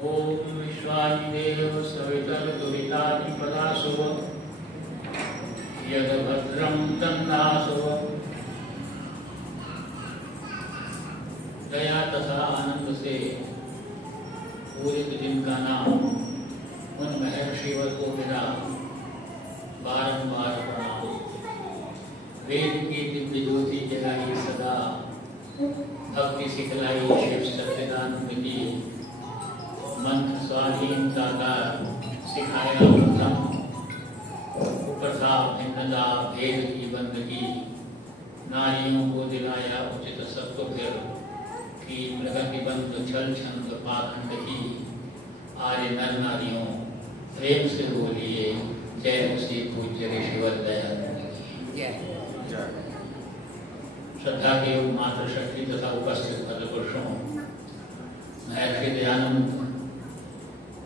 ओम विश्वादिदेव सवितर्तुरिताधिपदासुव यद भद्रं तन्नासुव। दया तथा आनंद से पूरित जिनका नाम उन महर्षिवर को मिला, बारंबार प्रणाम। वेद की दिव्य ज्योति जलाई सदा, भक्ति सिखलाई शिव सत्यदानंद की। मंत्र स्वाधीनता का सिखाया उत्तम, प्रथा भिन्नता भेद की बंदगी। नारियों को दिलाया उचित सत्व फिर की प्रगति बंद छल छंद पाखंड की। आर्य नर नारियों प्रेम से बोलिए जय उसी पूज्य ऋषिवर दयानंद की। श्रद्धा के मात्र शक्ति तथा उपस्थित पुरुषों, महर्षि दयानंद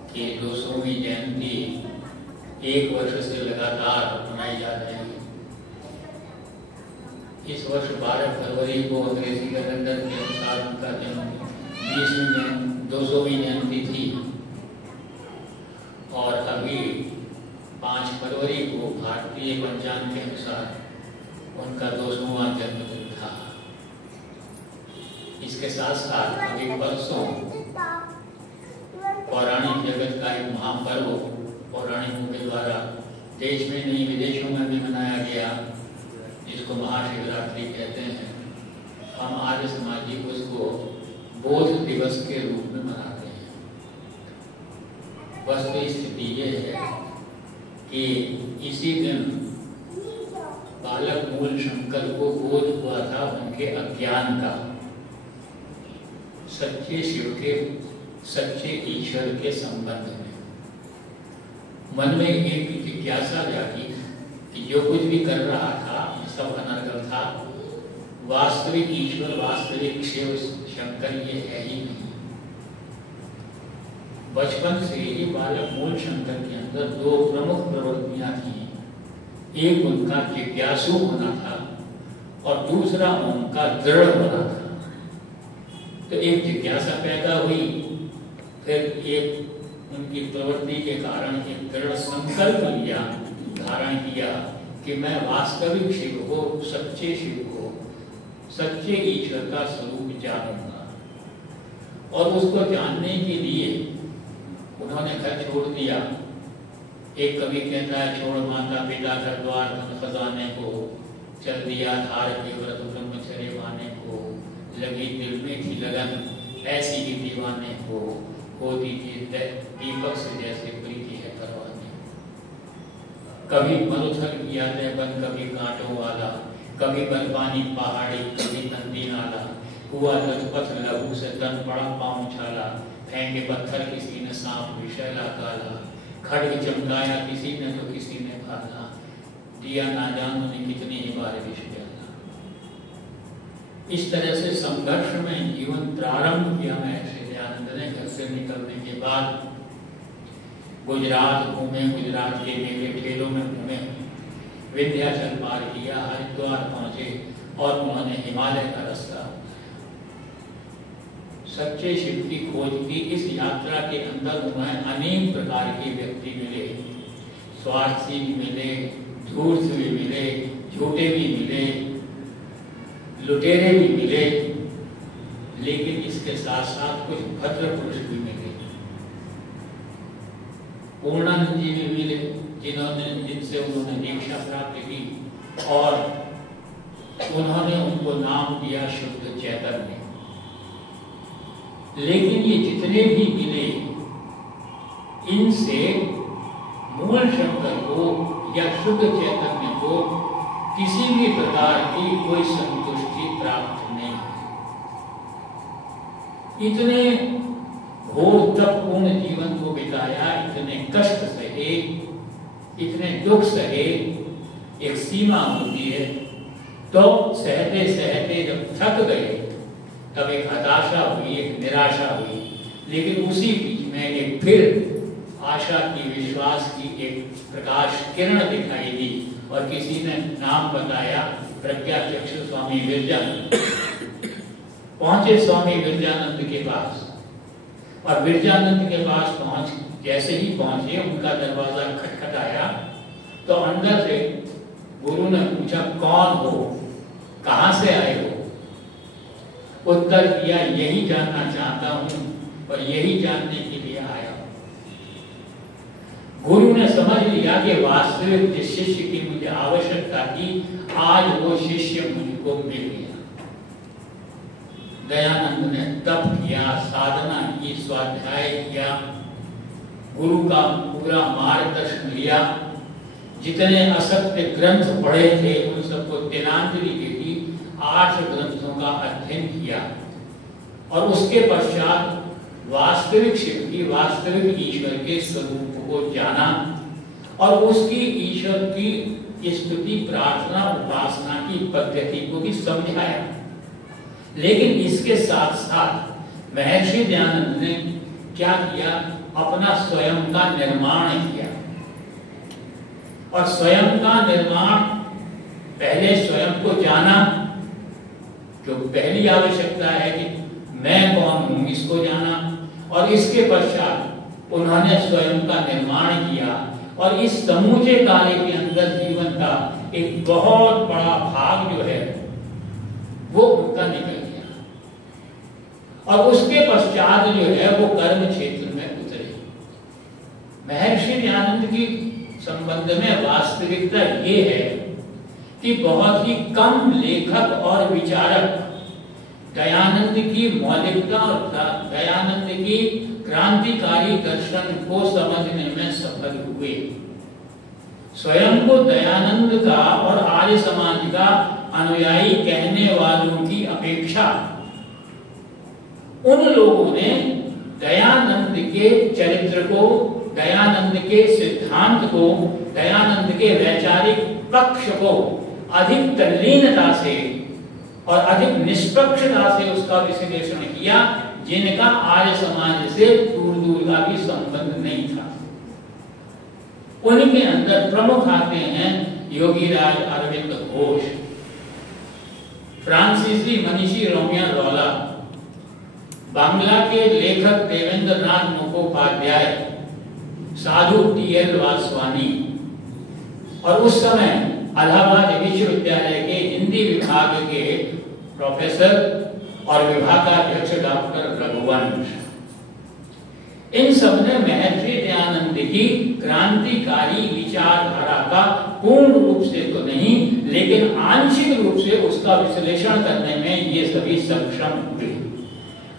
की 200वीं जयंती 1 वर्ष से लगातार मनाई जा रही है। इस वर्ष 12 फरवरी को अंग्रेजी कैलेंडर के अनुसार उनका जन्म 200वीं जयंती थी और अभी 5 फरवरी को भारतीय पंचांग के अनुसार उनका 200वां जन्मदिन था। इसके साथ साथ अभी परसों पौराणिक जगत का एक महापर्व पौराणिकों के द्वारा देश में नहीं विदेशों में भी मनाया गया, जिसको महाशिवरात्रि कहते हैं। हम आर्य समाजी उसको बोध दिवस के रूप में मनाते हैं। वस्तु स्थिति ये है कि इसी दिन बालक मूल शंकर को बोध हुआ था उनके अज्ञान का, सच्चे शिव के, सच्चे ईश्वर के संबंध में। मन में एक जिज्ञासा जागी कि जो कुछ भी कर रहा था सब अनर्गल था, वास्तविक ईश्वर, वास्तविक शिव शंकर ये है ही नहीं। बचपन से ही बालक मूल शंकर के अंदर 2 प्रमुख प्रवृत्तियां थी। एक उनका जिज्ञासु होना था और दूसरा उनका दृढ़ होना था। तो एक जिज्ञासा पैदा हुई, फिर एक उनकी प्रवृत्ति के कारण एक दृढ़ संकल्प लिया, धारण किया कि मैं वास्तविक शिव को, सच्चे शिव को, सच्चे ईश्वर का स्वरूप जानूंगा। और उसको जानने के लिए उन्होंने घर छोड़ दिया। एक कवि कहता है, छोड़ माता पिता घर द्वार धन खजाने को, चल दिया धार के व्रत ब्रह्मचर्य माने को। लगी दिल में थी लगन ऐसी ही दीवाने को, होती थी दीपक से जैसे प्रीति है करवाने। कभी मरुथल किया तय बन, कभी कांटों वाला, कभी बर्फानी पहाड़ी, कभी नंदी नाला। हुआ लजपथ लहू से तन पड़ा पाँव छाला, फेंके पत्थर किसी ने सांप विषैला काला। खड्ग चमकाया किसी ने तो किसी ने भाला, दिया ना जानो ने कितनी ही बार विष प्याला। इस तरह से संघर्ष में जीवन प्रारंभ किया महर्षि दयानंद ने। घर से निकलने के बाद गुजरात घूमे, गुजरात के मेले ठेलों में घूमे, विंध्याचल पार किया, हरिद्वार पहुंचे और उन्होंने हिमालय का रास्ता, सच्चे शिव की खोज की। इस यात्रा के अंदर उन्हें अनेक प्रकार के व्यक्ति मिले, स्वार्थी भी मिले, धूर्त भी मिले, झूठे भी मिले, लुटेरे भी मिले, लेकिन इसके साथ साथ कुछ भद्र पुरुष भी मिले। पूर्णानंद जी भी मिले, जिनसे उन्होंने दीक्षा प्राप्त की और उन्होंने उनको नाम दिया शुद्ध चैतन्य। लेकिन ये जितने भी मिले, इनसे मूल शंकर को या शुद्ध चैतन्य को किसी भी प्रकार की कोई संतुष्टि प्राप्त नहीं। इतने घोर तपपूर्ण जीवन को बिताया, इतने कष्ट सहे, इतने दुख सहे। एक सीमा होती है, तो सहते सहते जब थक गए तब एक हताशा हुई, एक निराशा हुई। लेकिन उसी बीच में एक फिर आशा की, विश्वास की एक प्रकाश किरण दिखाई दी और किसी ने नाम बताया, प्रज्ञाचक्षु स्वामी विरजानंद। पहुंचे स्वामी विरजानंद के पास और विरजानंद के पास जैसे ही पहुंचे, उनका दरवाजा खटखटाया तो अंदर से गुरु ने पूछा, कौन हो, कहां से आए हो? उत्तर दिया, यही जानना चाहता हूं और यही जानने के लिए आया हूं। गुरु ने समझ लिया कि वास्तविक जिस शिष्य की मुझे आवश्यकता थी, आज वो शिष्य मुझको मिल गया। दयानंद ने तप किया, साधना की, स्वाध्याय किया, गुरु का पूरा मार्गदर्शन लिया, जितने असत्य ग्रंथ पढ़े थे उन सबको तिलांजलि दे दी, 8 ग्रंथों का अध्ययन किया और उसके पश्चात वास्तविक शिव की, वास्तविक ईश्वर के स्वरूप को जाना और उसकी ईश्वर की स्तुति, प्रार्थना, उपासना की पद्धति को भी समझाया। लेकिन इसके साथ साथ महर्षि दयानंद ने क्या किया, अपना स्वयं का निर्माण किया। और स्वयं का निर्माण, पहले स्वयं को जाना, जो पहली आवश्यकता है कि मैं कौन हूं, इसको जाना, और इसके पश्चात उन्होंने स्वयं का निर्माण किया और इस समूचे कार्य के अंदर जीवन का एक बहुत बड़ा भाग जो है वो उनका निकल गया और उसके पश्चात जो है वो कर्म क्षेत्र में उतरे। महर्षि दयानंद की संबंध में वास्तविकता ये है कि बहुत ही कम लेखक और विचारक दयानंद की मौलिकता और दयानंद की क्रांतिकारी दर्शन को समझने में सफल हुए। स्वयं को दयानंद का और आर्य समाज का अनुयायी कहने वालों की अपेक्षा उन लोगों ने दयानंद के चरित्र को, दयानंद के सिद्धांत को, दयानंद के वैचारिक पक्ष को अधिक तल्लीनता से और अधिक निष्पक्षता से उसका विश्लेषण किया, जिनका आर्य समाज से दूर दूर का भी संबंध नहीं था। उनके अंदर प्रमुख आते हैं योगीराज अरविंद घोष, फ्रांसीसी मनीषी रोमियो रोला, बांग्ला के लेखक देवेंद्र नाथ मुखोपाध्याय, साधु टी.एल. वासवानी और उस समय इलाहाबाद विश्वविद्यालय के हिंदी विभाग के प्रोफेसर और विभागाध्यक्ष डॉक्टर रघुवंश। इन सब ने महर्षि दयानंद की क्रांतिकारी विचारधारा का पूर्ण रूप से तो नहीं लेकिन आंशिक रूप से उसका विश्लेषण करने में ये सभी सक्षम हुए।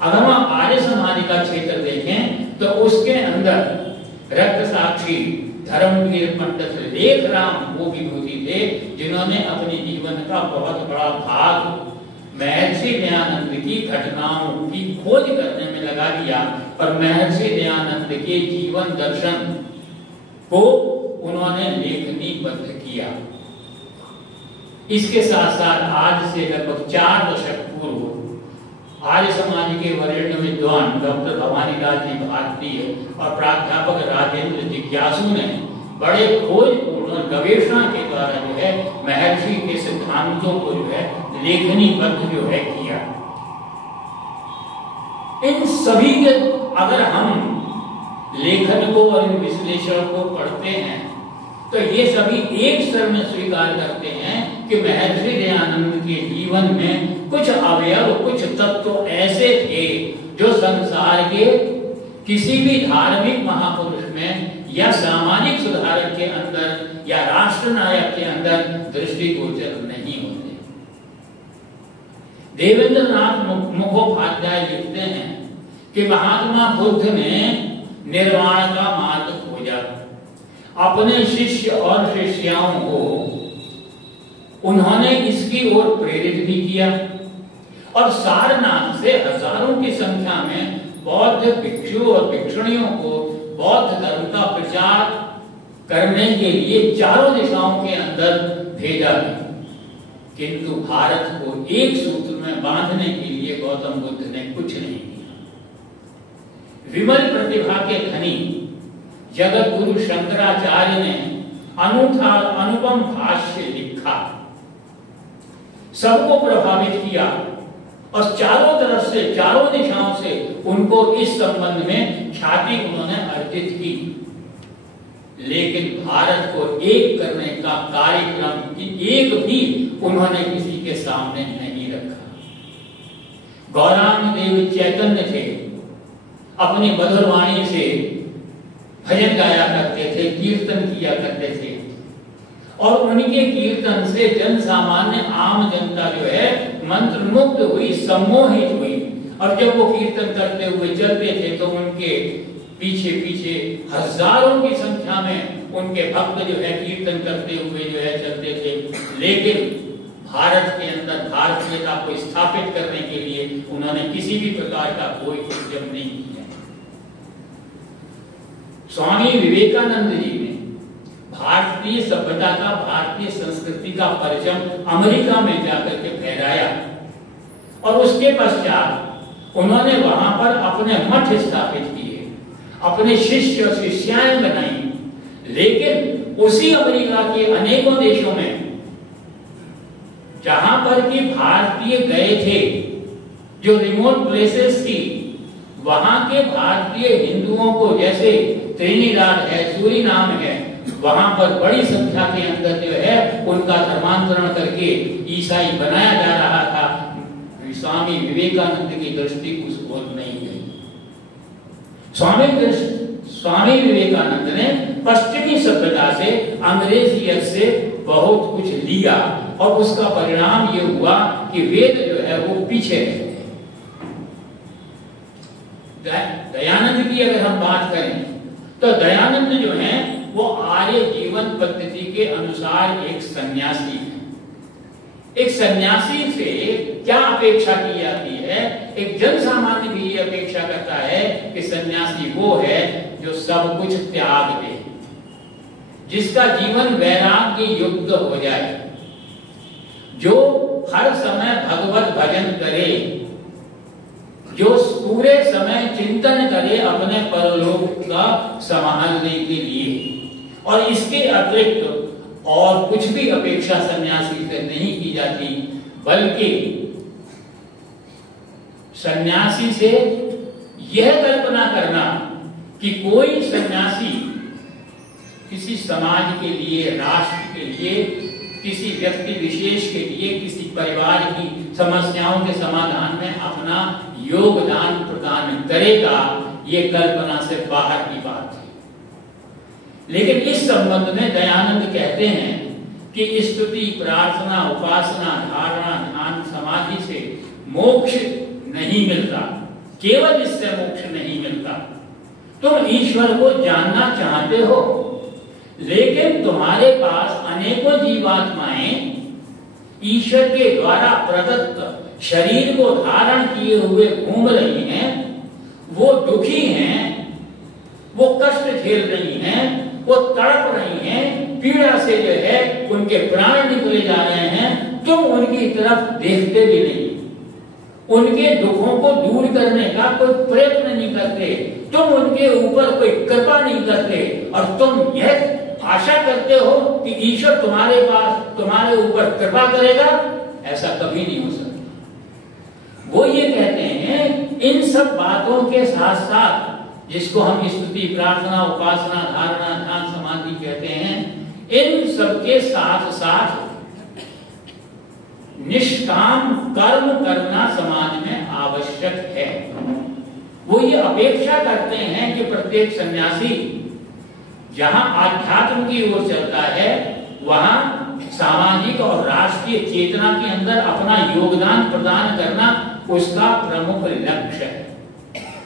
अगर हम आर्य समाज का क्षेत्र देखें तो उसके अंदर रक्त साक्षी धर्मवीर पंडित लेखराम वो विभूति थे, जिन्होंने अपने जीवन का बहुत बड़ा भाग महर्षि दयानंद की घटनाओं की खोज करने में लगा दिया और महर्षि दयानंद के जीवन दर्शन को उन्होंने लेखनीबद्ध किया। इसके साथ साथ आज से लगभग 4 दशक पूर्व आर्य समाज के वरिष्ठ विद्वान डॉक्टर भवानीलाल जी भारतीय और प्राध्यापक राजेंद्र जिज्ञासु ने बड़े खोजपूर्ण और गवेषणा के द्वारा जो है महर्षि के सिद्धांतों को जो है लेखनीबद्ध जो है किया। इन सभी के अगर हम लेखन को और इन विश्लेषण को पढ़ते हैं तो ये सभी एक स्तर में स्वीकार करते हैं कि महर्षि दयानंद के जीवन में कुछ अवयव, कुछ तत्व ऐसे थे जो संसार के किसी भी धार्मिक महापुरुष में या सामाजिक सुधारक के अंदर या राष्ट्र नायक के अंदर दृष्टिगोचर नहीं होते। देवेंद्र नाथ मुखोपाध्याय लिखते हैं कि महात्मा बुद्ध ने निर्वाण का मार्ग खोजा, अपने शिष्य और शिष्याओं को उन्होंने इसकी ओर प्रेरित भी किया और सारनाथ से हजारों की संख्या में बौद्ध भिक्षु और भिक्षुणियों को बौद्ध धर्म का प्रचार करने के लिए चारों दिशाओं के अंदर भेजा गया। किंतु भारत को एक सूत्र में बांधने के लिए गौतम बुद्ध ने कुछ नहीं किया। विमल प्रतिभा के धनी जगत गुरु शंकराचार्य ने अनूठा अनुपम भाष्य लिखा, सबको प्रभावित किया और चारों तरफ से, चारों दिशाओं से उनको इस संबंध में ख्याति उन्होंने अर्जित की। लेकिन भारत को एक करने का कार्यक्रम की एक भी उन्होंने किसी के सामने नहीं रखा। गौरांग देव चैतन्य थे, अपनी मधुर वाणी से भजन गाया करते थे, कीर्तन किया करते थे, और उनके कीर्तन से जन सामान्य आम जनता जो है मंत्रमुग्ध हुई, सम्मोहित हुई। और जब वो कीर्तन करते हुए चलते थे तो उनके पीछे पीछे हजारों की संख्या में उनके भक्त जो है कीर्तन करते हुए जो है चलते थे। लेकिन भारत के अंदर भारतीयता को स्थापित करने के लिए उन्होंने किसी भी प्रकार का कोई उद्यम नहीं किया। स्वामी विवेकानंद जी ने भारतीय सभ्यता का, भारतीय संस्कृति का परचम अमेरिका में जाकर के फहराया, और उसके पश्चात उन्होंने वहां पर अपने मठ स्थापित किए, अपने शिष्य और शिष्याएं बनाई। लेकिन उसी अमेरिका के अनेकों देशों में जहां पर कि भारतीय गए थे, जो रिमोट प्लेसेस थी, वहां के भारतीय हिंदुओं को, जैसे त्रिनिदाद है, सूरीनाम है, वहां पर बड़ी संख्या के अंदर जो है उनका धर्मांतरण करके ईसाई बनाया जा रहा था। स्वामी विवेकानंद की दृष्टि उस ओर नहीं गई। स्वामी विवेकानंद ने पश्चिमी सभ्यता से, अंग्रेजियत से बहुत कुछ लिया, और उसका परिणाम ये हुआ कि वेद जो है वो पीछे रह गए। दयानंद की अगर हम बात करें तो दयानंद जो है वो आर्य जीवन पद्धति के अनुसार एक सन्यासी है। एक सन्यासी से क्या अपेक्षा की जाती है? एक जन सामान्य भी ये अपेक्षा करता है कि सन्यासी वो है जो सब कुछ त्याग दे, जिसका जीवन वैराग्य युक्त हो जाए, जो हर समय भगवत भजन करे, जो पूरे समय चिंतन करे अपने परलोक का संभालने के लिए। और इसके अतिरिक्त और कुछ भी अपेक्षा सन्यासी से नहीं की जाती, बल्कि सन्यासी से यह कल्पना करना कि कोई सन्यासी किसी समाज के लिए, राष्ट्र के लिए, किसी व्यक्ति विशेष के लिए, किसी परिवार की समस्याओं के समाधान में अपना योगदान प्रदान करेगा, ये कल्पना से बाहर की बात है। लेकिन इस संबंध में दयानंद कहते हैं कि स्तुति, प्रार्थना, उपासना, धारणा, ध्यान, समाधि से मोक्ष नहीं मिलता, केवल इससे मोक्ष नहीं मिलता। तुम ईश्वर को जानना चाहते हो, लेकिन तुम्हारे पास अनेकों जीवात्माएं ईश्वर के द्वारा प्रदत्त शरीर को धारण किए हुए घूम रही हैं, वो दुखी हैं, वो कष्ट झेल रही हैं, वो तड़प रही हैं, पीड़ा से जो है उनके प्राण निकले जा रहे हैं। तुम उनकी तरफ देखते भी नहीं, उनके दुखों को दूर करने का कोई प्रयत्न नहीं करते, तुम उनके ऊपर कोई कृपा नहीं करते, और तुम यह आशा करते हो कि ईश्वर तुम्हारे पास, तुम्हारे ऊपर कृपा करेगा। ऐसा कभी नहीं हो सकता। वो ये कहते हैं इन सब बातों के साथ साथ, जिसको हम स्तुति, प्रार्थना, उपासना, धारणा, ध्यान, समाधि कहते हैं, इन सबके साथ साथ निष्काम कर्म करना समाज में आवश्यक है। वो ये अपेक्षा करते हैं कि प्रत्येक सन्यासी जहां आध्यात्म की ओर चलता है, वहां सामाजिक और राष्ट्रीय चेतना के अंदर अपना योगदान प्रदान करना उसका प्रमुख लक्ष्य है।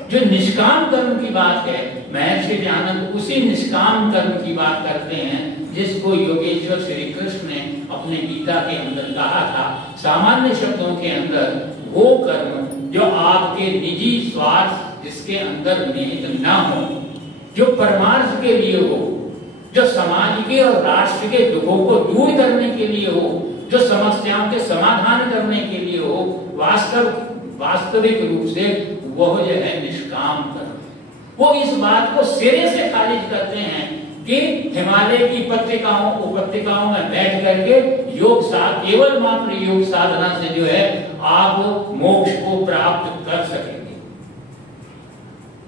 जो निष्काम कर्म की बात है, महर्षि दयानंद उसी निष्काम कर्म की बात करते हैं जिसको योगेश्वर श्री कृष्ण ने अपने गीता के अंदर कहा था, सामान्य शब्दों के अंदर, वो कर्म जो आपके निजी स्वार्थ जिसके अंदर निहित न हो, जो परमार्थ के लिए हो, जो समाज के और राष्ट्र के दुखों को दूर करने के लिए हो, जो समस्याओं के समाधान करने के लिए हो, वास्तविक रूप से वह जो है निष्काम कर्म। वो इस बात को सिरे से खारिज करते हैं कि हिमालय की उपत्यकाओं में बैठ करके केवल मात्र योग साधना से जो है आप मोक्ष को प्राप्त कर सकेंगे।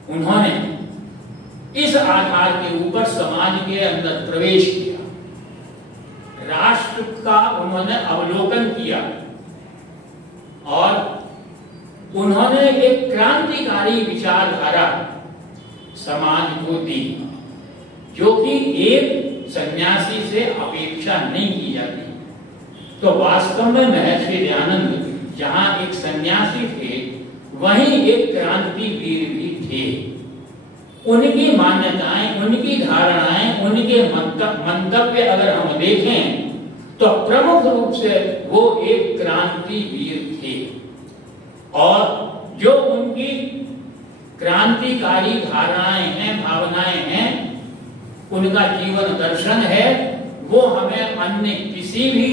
उन्होंने इस आधार के ऊपर समाज के अंदर प्रवेश किया, राष्ट्र का उन्होंने अवलोकन किया और उन्होंने एक क्रांतिकारी विचारधारा समाज को दी, जो कि एक सन्यासी से अपेक्षा नहीं की जाती। तो वास्तव में महर्षि दयानंद जहां एक सन्यासी थे, वहीं एक क्रांतिवीर भी थे। उनकी मान्यताएं, उनकी धारणाएं, उनके मंतव्य अगर हम देखें तो प्रमुख रूप से वो एक क्रांतिवीर थे और जो उनकी क्रांतिकारी धारणाएं हैं, भावनाएं हैं, उनका जीवन दर्शन है, वो हमें अन्य किसी भी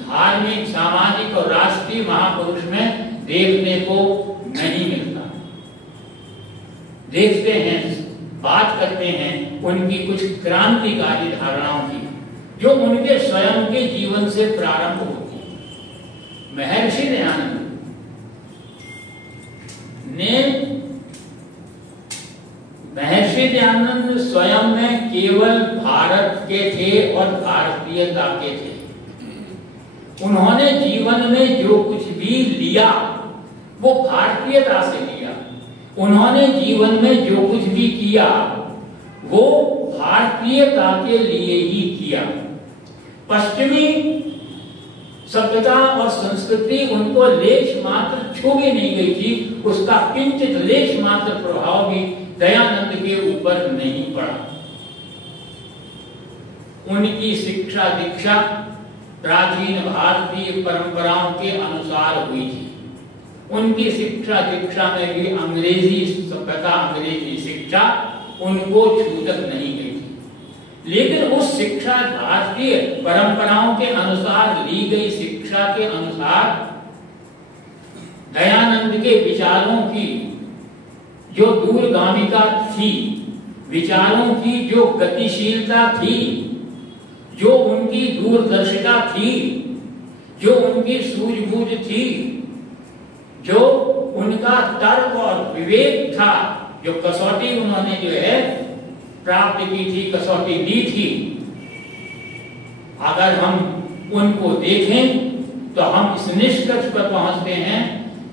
धार्मिक, सामाजिक और राष्ट्रीय महापुरुष में देखने को नहीं मिलता। देखते हैं, बात करते हैं उनकी कुछ क्रांतिकारी धारणाओं की, जो उनके स्वयं के जीवन से प्रारंभ होती है। महर्षि दयानंद स्वयं में केवल भारत के थे और भारतीयता के थे। उन्होंने जीवन में जो कुछ भी लिया वो भारतीयता से लिया। उन्होंने जीवन में जो कुछ भी किया वो भारतीयता के लिए ही किया। पश्चिमी सभ्यता और संस्कृति उनको लेश मात्र छू भी नहीं गई थी, उसका किंचित लेश मात्र प्रभाव भी दयानंद के ऊपर नहीं पड़ा। उनकी शिक्षा दीक्षा प्राचीन भारतीय परंपराओं के अनुसार हुई थी। उनकी शिक्षा दीक्षा में भी अंग्रेजी सभ्यता, अंग्रेजी शिक्षा उनको छूतक नहीं गई थी, लेकिन उस शिक्षा, भारतीय परंपराओं के अनुसार ली गई शिक्षा के अनुसार दयानंद के विचारों की जो दूरगामिता थी, विचारों की जो गतिशीलता थी, जो उनकी दूरदर्शिता थी, जो उनकी सूझबूझ थी, जो उनका तर्क और विवेक था, जो कसौटी उन्होंने जो है प्राप्त की थी, कसौटी दी थी, अगर हम उनको देखें तो हम इस निष्कर्ष पर पहुंचते हैं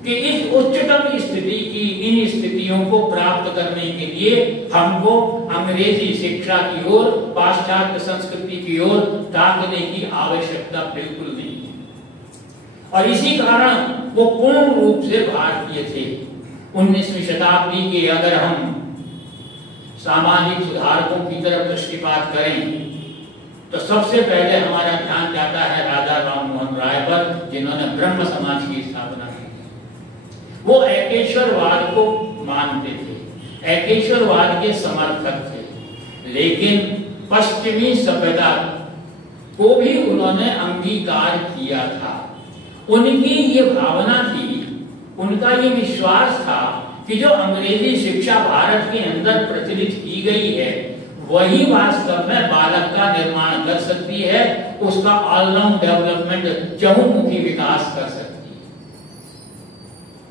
कि इस उच्चतम स्थिति की, इन स्थितियों को प्राप्त करने के लिए हमको अंग्रेजी शिक्षा की ओर, पाश्चात्य संस्कृति की ओर ताकने की आवश्यकता बिल्कुल नहीं है। और इसी कारण वो पूर्ण रूप से भारतीय थे। 19वीं शताब्दी के अगर हम सामाजिक सुधारकों की तरफ दृष्टिपात करें तो सबसे पहले हमारा ध्यान जाता है राजा राममोहन राय पर, जिन्होंने ब्रह्म समाज की स्थापना की। वो एकेश्वरवाद को मानते थे, एकेश्वरवाद के समर्थक थे, लेकिन पश्चिमी सभ्यता को भी उन्होंने अंगीकार किया था। उनकी ये भावना थी, उनका ये विश्वास था कि जो अंग्रेजी शिक्षा भारत के अंदर प्रचलित की गई है वही वास्तव में बालक का निर्माण कर सकती है, उसका ऑलराउंड डेवलपमेंट, चहुमुखी विकास कर सकती है।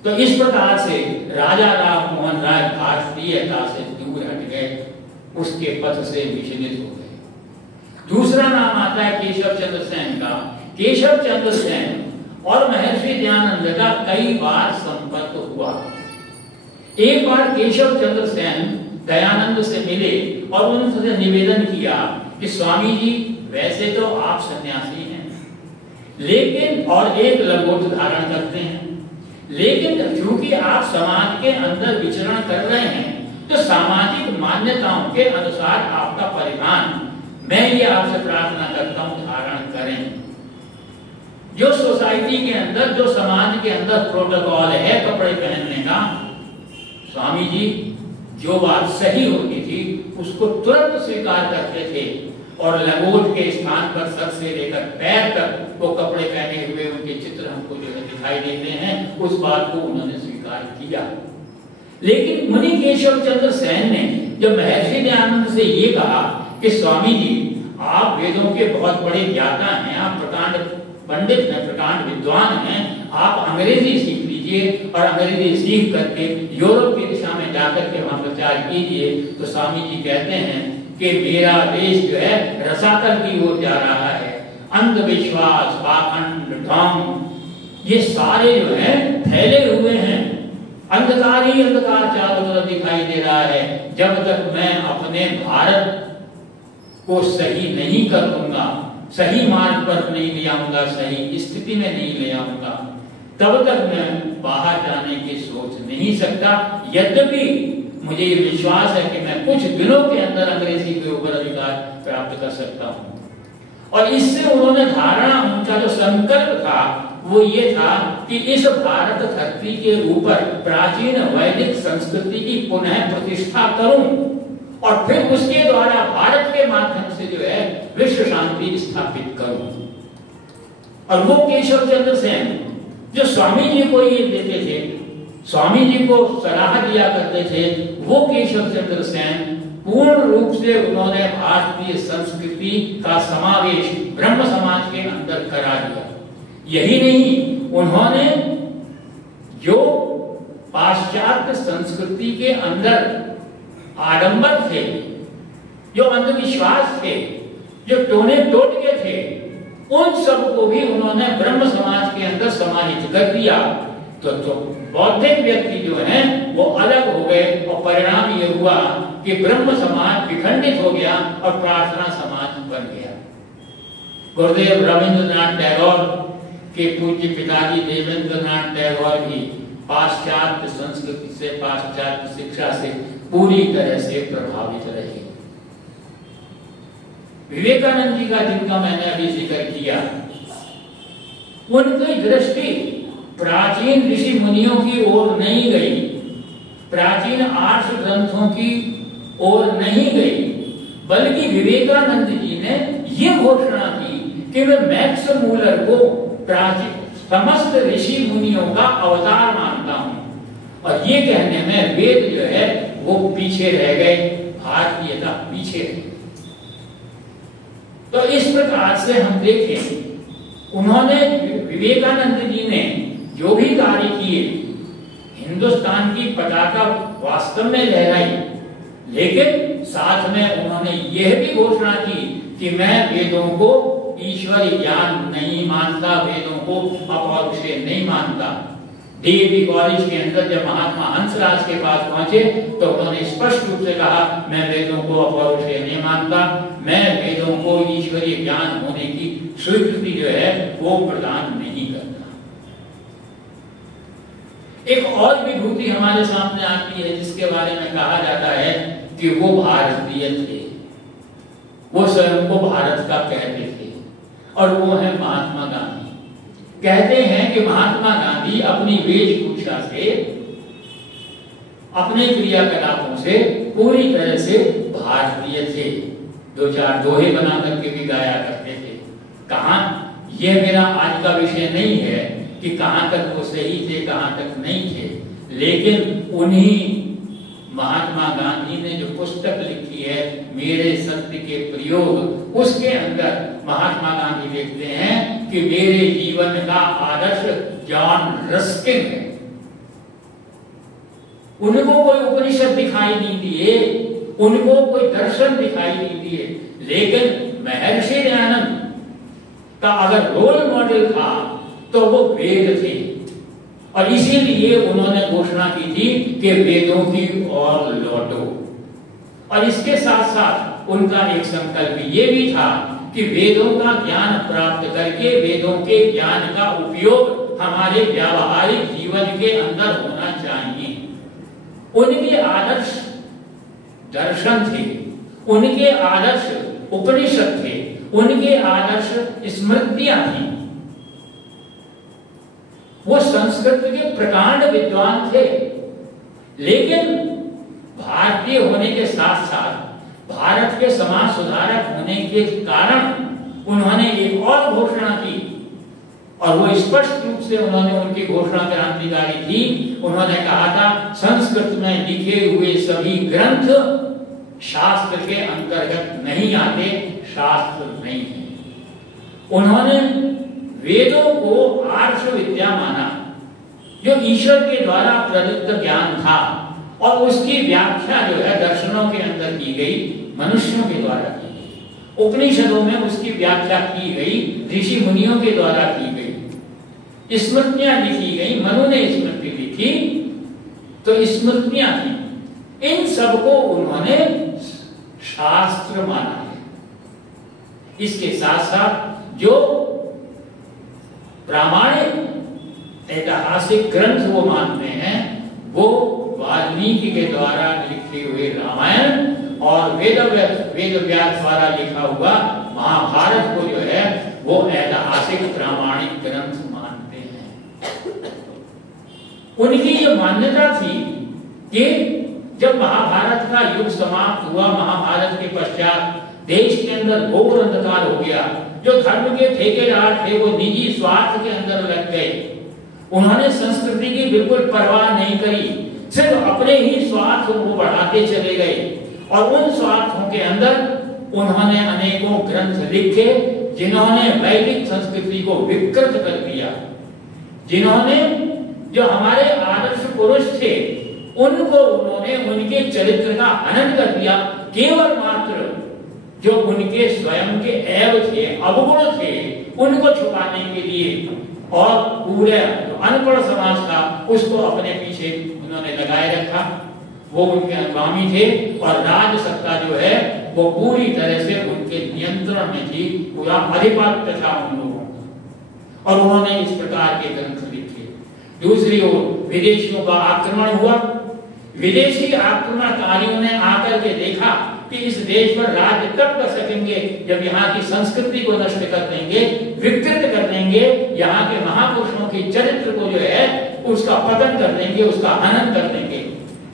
तो इस प्रकार से राजा राममोहन राय भारतीयता से दूर हट गए, उसके पथ से विचलित हो गए। दूसरा नाम आता है केशव चंद्र सेन का। केशव चंद्र सेन और महर्षि दयानंद का कई बार संपर्क हुआ। एक बार केशव चंद्र सेन दयानंद से मिले और उनसे निवेदन किया कि स्वामी जी, वैसे तो आप सन्यासी हैं, लेकिन और एक लंगोट धारण करते हैं, लेकिन क्योंकि आप समाज के अंदर विचरण कर रहे हैं तो सामाजिक मान्यताओं के अनुसार आपका परिधान, मैं ये आपसे प्रार्थना करता हूं, धारण करें। जो सोसाइटी के अंदर, जो समाज के अंदर प्रोटोकॉल है कपड़े पहनने का, स्वामी जी जो बात सही होती थी उसको तुरंत स्वीकार करते थे और लंगोट के स्थान पर सर से लेकर पैर तक वो कपड़े पहने हुए उनके चित्र हमको जो है दिखाई देते हैं, उस बात को उन्होंने स्वीकार किया। लेकिन मुनि केशव चंद्र सेन ने जब महर्षि दयानंद से ये कहा कि स्वामी जी, आप वेदों के बहुत बड़े ज्ञाता हैं, आप प्रकांड पंडित हैं, प्रकांड विद्वान हैं, आप अंग्रेजी सीख लीजिए और अंग्रेजी सीख करके यूरोप की दिशा में जाकर के वहां प्रचार कीजिए। तो स्वामी जी कहते हैं कि मेरा देश जो है रसातल की ओर जा रहा है। अंधविश्वास, पाखंड, ढोंग ये सारे जो है फैले हुए हैं। अंधकार ही अंधकार चारों तरफ दिखाई दे रहा है। जब तक मैं अपने भारत को सही नहीं कर लूंगा, सही मार्ग पर नहीं ले आऊंगा, सही स्थिति में नहीं ले आऊंगा, तब तक मैं बाहर जाने की सोच नहीं सकता। यद्यपि मुझे ये विश्वास है कि मैं कुछ दिनों के अंदर अंग्रेजी के ऊपर अधिकार प्राप्त कर सकता हूं। और इससे उन्होंने धारणा, उनका जो संकल्प था वो ये था कि इस भारत धरती के ऊपर प्राचीन वैदिक संस्कृति की पुनः प्रतिष्ठा करूं और फिर उसके द्वारा भारत के माध्यम से जो है विश्व शांति स्थापित करूं। और वो केशव चंद्र सेन जो स्वामी जी को ये देते थे, स्वामी जी को सलाह दिया करते थे, वो केशव चंद्र सेन पूर्ण रूप से उन्होंने भारतीय संस्कृति का समावेश ब्रह्म समाज के अंदर करा दिया। यही नहीं, उन्होंने जो पाश्चात्य संस्कृति के अंदर आडंबर थे, जो अंधविश्वास थे, जो टोने टोटके थे, उन सब को भी उन्होंने ब्रह्म समाज के अंदर समाहित कर दिया। तो बौद्धिक व्यक्ति जो हैं वो अलग हो गए और परिणाम ये हुआ कि ब्रह्म समाज विखंडित हो गया और प्रार्थना समाज बन गया। गुरुदेव रविंद्रनाथ टैगोर के पूज्य पिताजी देवेंद्रनाथ टैगोर भी पाश्चात्य संस्कृति से, पाश्चात्य शिक्षा से पूरी तरह से प्रभावित रहे। विवेकानंद जी का, जिनका मैंने अभी जिक्र किया, उनकी दृष्टि प्राचीन ऋषि मुनियों की ओर नहीं गई, प्राचीन आर्ष ग्रंथों की ओर नहीं गई, बल्कि विवेकानंद जी ने यह घोषणा की कि वे मैक्स मूलर को प्राचीन समस्त ऋषि मुनियों का अवतार मानता हूं। और ये कहने में वेद जो है वो पीछे रह गए, भारतीयता पीछे रह। तो इस प्रकार से हम देखें, उन्होंने, विवेकानंद जी ने जो भी कार्य किए, हिंदुस्तान की पताका वास्तव में लहराई, लेकिन साथ में उन्होंने यह भी घोषणा की कि मैं वेदों को ईश्वरीय ज्ञान नहीं मानता, वेदों को अपौरुषेय नहीं मानता। डीएवी कॉलेज के अंदर जब महात्मा हंसराज के पास पहुंचे तो उन्होंने स्पष्ट रूप से कहा, मैं वेदों को अपौरुषेय नहीं मानता, मैं वेदों को ईश्वरीय ज्ञान होने की स्वीकृति जो है वो प्रदान नहीं करता। एक और विभूति हमारे सामने आती है जिसके बारे में कहा जाता है कि वो भारतीय थे, वो स्वयं को भारत का कहते थे, और वो है महात्मा गांधी। कहते हैं कि महात्मा गांधी अपनी वेशभूषा से, अपने क्रियाकलापों से पूरी तरह से भारतीय थे। दो चार दोहे बना करके भी गाया करते थे। कहां, यह मेरा आज का विषय नहीं है कि कहां तक वो सही थे, कहां तक नहीं थे, लेकिन उन्हीं महात्मा गांधी ने जो पुस्तक लिखी है मेरे सत्य के प्रयोग, उसके अंदर महात्मा गांधी लिखते हैं कि मेरे जीवन का आदर्श जॉन रस्किन है। उनको कोई उपनिषद दिखाई नहीं दिए, उनको कोई दर्शन दिखाई नहीं दिए, लेकिन महर्षि दयानंद का अगर रोल मॉडल था तो वो वेद थे। और इसीलिए उन्होंने घोषणा की थी कि वेदों की ओर लौटो। और इसके साथ साथ उनका एक संकल्प ये भी था कि वेदों का ज्ञान प्राप्त करके वेदों के ज्ञान का उपयोग हमारे व्यावहारिक जीवन के अंदर होना चाहिए। उनके आदर्श दर्शन थे, उनके आदर्श उपनिषद थे, उनके आदर्श स्मृतियां थी। वो संस्कृत के प्रकांड विद्वान थे, लेकिन भारतीय होने के साथ साथ भारत के समाज सुधारक होने के कारण उन्होंने एक और घोषणा की, और वो स्पष्ट रूप से उन्होंने उनकी घोषणा क्रांतिकारी थी। उन्होंने कहा था, संस्कृत में लिखे हुए सभी ग्रंथ शास्त्र के अंतर्गत नहीं आते, शास्त्र नहीं है। उन्होंने वेदों को आर्ष विद्या माना, जो ईश्वर के द्वारा प्रदत्त ज्ञान था, और उसकी व्याख्या जो है दर्शनों के अंदर की गई, मनुष्यों के द्वारा की गई। उपनिषदों में उसकी व्याख्या की गई, ऋषि मुनियों के द्वारा की गई। स्मृतियां लिखी गई, मनु ने स्मृति लिखी, तो स्मृतियां थी। इन सबको उन्होंने शास्त्र माना है। इसके साथ साथ जो प्रामाणिक ऐतिहासिक ग्रंथ वो मानते हैं, वो वाल्मीकि के द्वारा लिखे हुए रामायण और वेद व्यास द्वारा लिखा हुआ महाभारत को जो है वो ऐतिहासिक प्रामाणिक ग्रंथ मानते हैं। उनकी ये मान्यता थी कि जब महाभारत का युग समाप्त हुआ, महाभारत के पश्चात देश के अंदर घोर अंधकार हो गया। जो धर्म के ठेकेदार थे वो निजी स्वार्थ के अंदर लग गए। उन्होंने संस्कृति की बिल्कुल परवाह नहीं करी, सिर्फ अपने ही स्वार्थ को बढ़ाते चले गए, और उन स्वार्थों के अंदर उन्होंने अनेकों ग्रंथ लिखे, जिन्होंने वैदिक संस्कृति को विकृत कर दिया। जिन्होंने जो हमारे आदर्श पुरुष थे उनको उन्होंने उनके चरित्र का हनन कर दिया। केवल मात्र जो उनके स्वयं के ऐब थे, अवगुण थे, उनको छुपाने के लिए, और पूरे अनपढ़ समाज था उसको अपने पीछे उन्होंने लगाए रखा। वो उनके अनुगामी थे, और राज सत्ता जो है वो पूरी तरह से उनके नियंत्रण में थी, पूरा अधिपत्य था उन लोगों का, और उन्होंने इस प्रकार के ग्रंथ लिखे। दूसरी ओर विदेशियों का आक्रमण हुआ। विदेशी आक्रमणकारियों ने आकर के देखा कि इस देश पर राज्य कब कर सकेंगे, जब यहाँ की संस्कृति को नष्ट कर देंगे, विकृत कर देंगे, यहाँ के महापुरुषों के चरित्र को जो है उसका पतन कर देंगे, उसका हनन कर देंगे।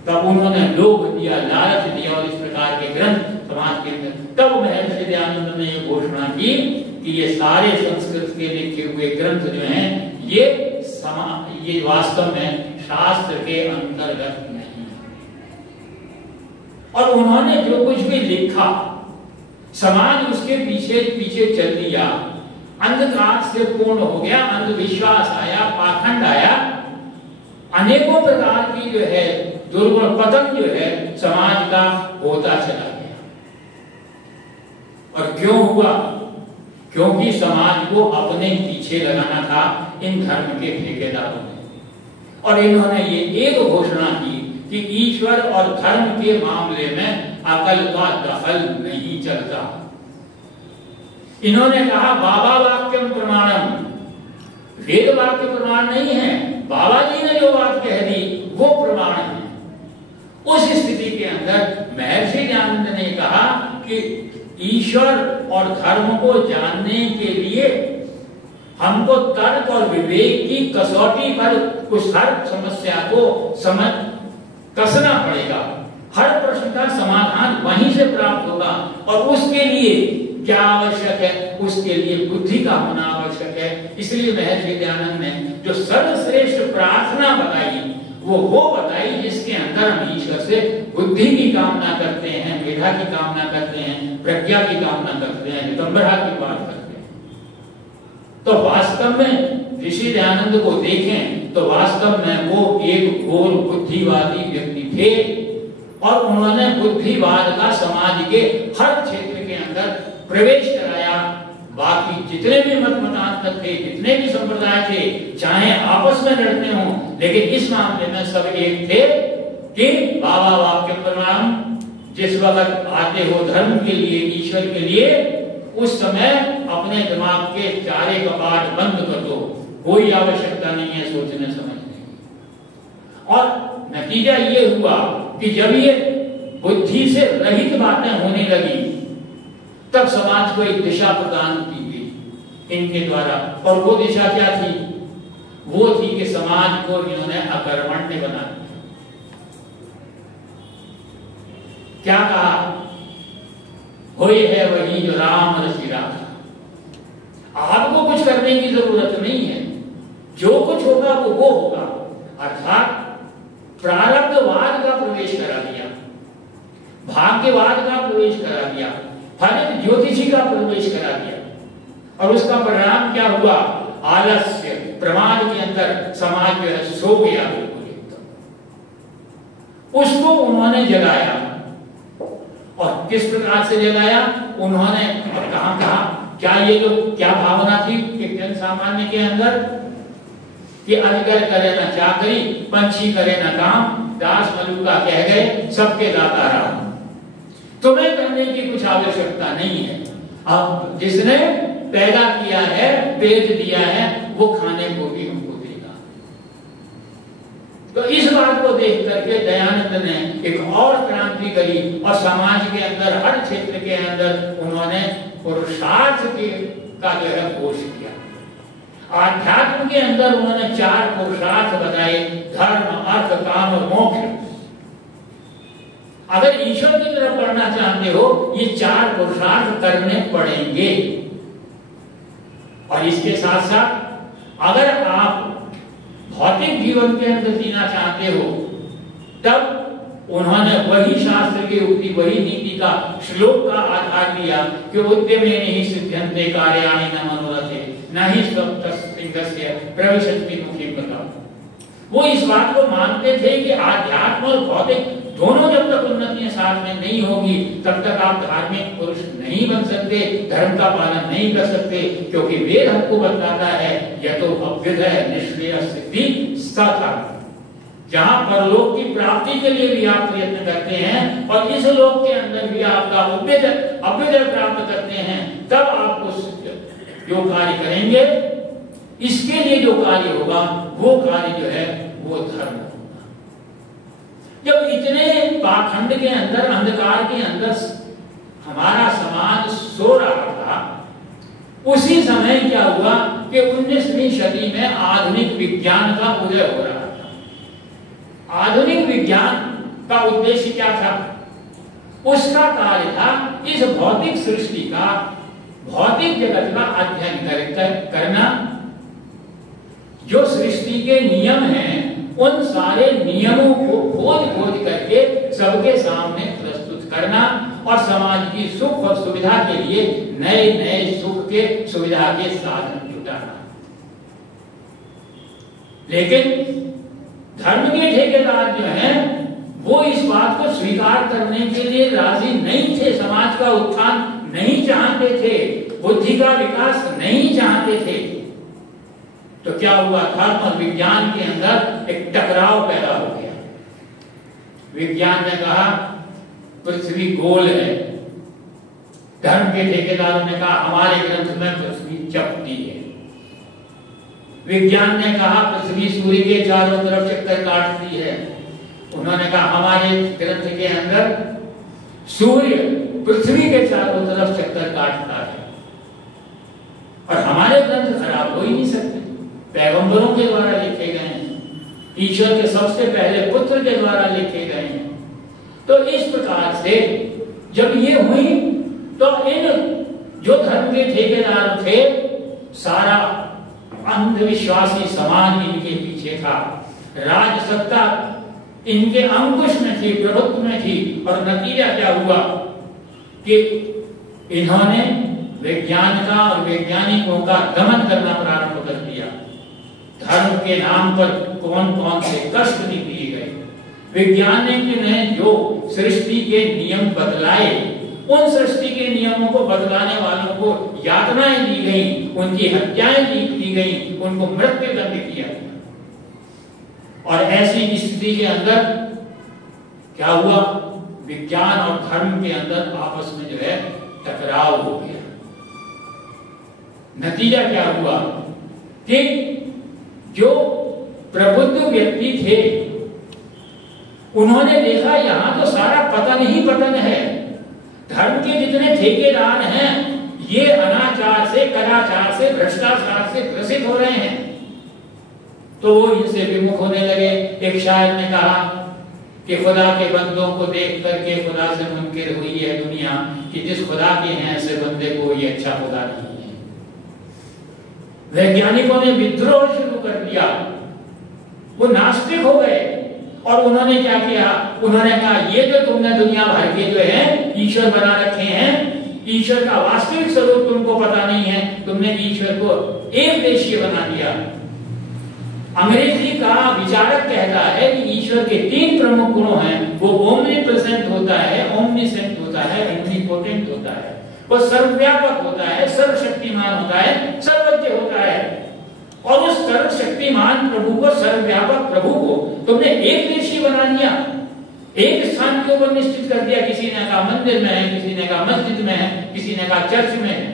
तब उन्होंने लोभ दिया, लालच दिया, और इस प्रकार के ग्रंथ समाज के अंदर। तब महर्षि दयानंद ने ये घोषणा की कि ये सारे संस्कृत के लिखे हुए ग्रंथ जो हैं ये वास्तव में शास्त्र के अंतर्गत नहीं। और उन्होंने जो कुछ भी लिखा, समाज उसके पीछे पीछे चल दिया, अंधकार से पूर्ण हो गया, अंधविश्वास आया, पाखंड आया, अनेकों प्रकार की जो है दुर्गुण पतन जो है समाज का होता चला गया। और क्यों हुआ? क्योंकि समाज को अपने पीछे लगाना था इन धर्म के ठेकेदारों ने। और इन्होंने ये एक घोषणा की कि ईश्वर और धर्म के मामले में अकल का दखल नहीं चलता। इन्होंने कहा बाबा वाक्यम प्रमाणम, वेद वाक्य प्रमाण नहीं है, बाबा जी ने जो बात कह दी वो प्रमाण है। उस स्थिति के अंदर महर्षि दयानंद ने कहा कि ईश्वर और धर्म को जानने के लिए हमको तर्क और विवेक की कसौटी पर उस हर समस्या को समझ कसना पड़ेगा। हर प्रश्न का समाधान वहीं से प्राप्त होगा, और उसके लिए क्या आवश्यक है? उसके लिए बुद्धि का होना आवश्यक है। इसलिए महर्षि दयानंद ने जो सर्वश्रेष्ठ प्रार्थना बताई वो बताई जिसके अंदर हम ईश्वर से बुद्धि की कामना करते हैं, मेधा की कामना करते हैं, प्रज्ञा की कामना करते हैं, नितंबरा की बात करते हैं। तो वास्तव में ऋषि दयानंद को देखें तो वास्तव में वो एक घोर बुद्धिवादी व्यक्ति थे, और उन्होंने बुद्धिवाद का समाज के हर क्षेत्र के अंदर प्रवेश कराया। बाकी जितने भी मतांतर थे, जितने भी संप्रदाय थे, चाहे आपस में लड़ते हों, लेकिन इस मामले में सब एक थे कि बाबा वाक्य प्रमाण। जिस वक्त आते हो धर्म के लिए, ईश्वर के लिए, उस समय अपने दिमाग के चारे कपाट बंद कर दो, कोई आवश्यकता नहीं है सोचने समझने। और नतीजा ये हुआ कि जब ये बुद्धि से रहित बातें होने लगी, तब समाज को एक दिशा प्रदान की गई इनके द्वारा। और वो दिशा क्या थी? वो थी कि समाज को इन्होंने अकर्मण्य बना दिया। क्या कहा? होए है वही जो राम रचि राखा। आपको कुछ करने की जरूरत नहीं है, जो कुछ होगा वो होगा। अर्थात प्रारब्धवाद का प्रवेश करा दिया, भाग्यवाद का प्रवेश करा दिया, फलित ज्योतिषी का प्रवेश करा दिया। और उसका परिणाम क्या हुआ? आलस्य प्रमाद के अंदर समाज जो है सो गया बिल्कुल एकदम, उसको उन्होंने जगाया। और किस प्रकार से जगाया उन्होंने, कहा क्या ये जो क्या भावना थी कि जन सामान्य के अंदर कि अजगर करे न चाकरी, पंछी करे न काम, दास मलुका कह गए सबके दाता राम। तुम्हें करने की कुछ आवश्यकता नहीं है, अब जिसने पैदा किया है, पेट दिया है, वो खाने को भी हमको देगा। तो इस बात को देख करके दयानंद ने एक और क्रांति करी और समाज के अंदर हर क्षेत्र के अंदर उन्होंने पुरुषार्थ का जो है कोष किया। आध्यात्म के अंदर उन्होंने 4 पुरुषार्थ बताए, धर्म, अर्थ, काम और मोक्ष। अगर ईश्वर की तरफ बढ़ना चाहते हो ये 4 पुरुषार्थ करने पड़ेंगे। और इसके साथ साथ अगर आप भौतिक जीवन के अंदर जीना चाहते हो तब उन्होंने वही शास्त्र की उक्ति, वही नीति का श्लोक का आधार दिया कि उद्यमे नहीं सिद्ध्यन्ते कार्याणि न मनोरथे न ही स्वप्तस्य प्रविशन्ति मुखी बताओ। वो इस बात को मानते थे कि आध्यात्म और भौतिक दोनों जब तक उन्नति साथ में नहीं होगी तब तक आप धार्मिक पुरुष नहीं बन सकते, धर्म का पालन नहीं कर सकते, क्योंकि वेद हमको बताता है यह तो अभ्युदय निष्क्रिय सिद्धि सथा, जहां परलोक की प्राप्ति के लिए भी आप प्रयत्न करते हैं और इस लोक के अंदर भी आपका अभ्युदय प्राप्त करते हैं, तब आप उस जो कार्य करेंगे इसके लिए जो कार्य होगा वो कार्य जो है वो धर्म होगा। जब इतने पाखंड के अंदर, अंधकार के अंदर हमारा समाज सो रहा था, उसी समय क्या हुआ कि 19वीं सदी में आधुनिक विज्ञान का उदय हो रहा था। आधुनिक विज्ञान का उद्देश्य क्या था? उसका कार्य था इस भौतिक सृष्टि का, भौतिक जगत का अध्ययन करना। जो सृष्टि के नियम हैं उन सारे नियमों को खोज करके सबके सामने प्रस्तुत करना और समाज की सुख और सुविधा के लिए नए नए सुख के सुविधा के साधन जुटाना। लेकिन धर्म के ठेकेदार जो हैं वो इस बात को स्वीकार करने के लिए राजी नहीं थे, समाज का उत्थान नहीं चाहते थे, बुद्धि का विकास नहीं चाहते थे। तो क्या हुआ, धर्म और विज्ञान के अंदर एक टकराव पैदा हो गया। विज्ञान ने कहा पृथ्वी गोल है, धर्म के ठेकेदारों ने कहा हमारे ग्रंथ में पृथ्वी चपटी है। विज्ञान ने कहा पृथ्वी सूर्य के चारों तरफ चक्कर काटती है, उन्होंने कहा हमारे ग्रंथ के अंदर सूर्य पृथ्वी के चारों तरफ चक्कर काटता है। और हमारे ग्रंथ खराब हो ही नहीं सकते, पैगंबरों के द्वारा लिखे गए हैं, ईश्वर के सबसे पहले पुत्र के द्वारा लिखे गए हैं। तो इस प्रकार से जब ये हुई तो इन जो धर्म के ठेकेदार थे, सारा अंधविश्वासी समाज इनके पीछे था, राजसत्ता इनके अंकुश में थी, प्रभुत्व में थी। और नतीजा क्या हुआ कि इन्होंने विज्ञान का और वैज्ञानिकों का दमन करना प्रारंभ कर दिया। धर्म के नाम पर कौन कौन से कष्ट नहीं दिए गए। वैज्ञानिक ने जो सृष्टि के नियम बदलाए, उन सृष्टि के नियमों को बदलाने वालों को यातनाएं दी गई, उनकी हत्याएं की गई, उनको मृत्यु दंड किया गया। और ऐसी स्थिति के अंदर क्या हुआ, विज्ञान और धर्म के अंदर आपस में जो है टकराव हो गया। नतीजा क्या हुआ कि जो प्रबुद्ध व्यक्ति थे उन्होंने देखा यहां तो सारा पतन ही पतन है, धर्म के जितने ठेकेदार हैं ये अनाचार से, कदाचार से, भ्रष्टाचार से ग्रसित हो रहे हैं। तो वो इनसे विमुख होने लगे। एक शायर ने कहा कि खुदा के बंदों को देख करके खुदा से मुनकिर हुई है दुनिया, कि जिस खुदा के हैं ऐसे बंदे को ये अच्छा खुदा नहीं है। वैज्ञानिकों ने विद्रोह शुरू कर दिया, वो नास्तिक हो गए। और उन्होंने क्या किया, उन्होंने कहा ये जो तुमने दुनिया भर के जो है ईश्वर बना रखे हैं, ईश्वर का वास्तविक स्वरूप तुमको पता नहीं है, तुमने ईश्वर को एक देशीय बना दिया। अंग्रेजी का विचारक कहता है कि ईश्वर के 3 प्रमुख गुणों हैं। वो ओमनीप्रेजेंट होता है, ओमनीसेंट होता है, ओमनीपोटेंट होता है। वो सर्वव्यापक होता है, सर्वशक्तिमान होता है, सर्वज्ञ होता है। और उस सर्वशक्तिमान प्रभु को, सर्वव्यापक प्रभु को तुमने एक देशीय बना दिया, एक स्थान के ऊपर निश्चित कर दिया। किसी ने कहा मंदिर में है, किसी ने कहा मस्जिद में है, किसी ने कहा चर्च में है,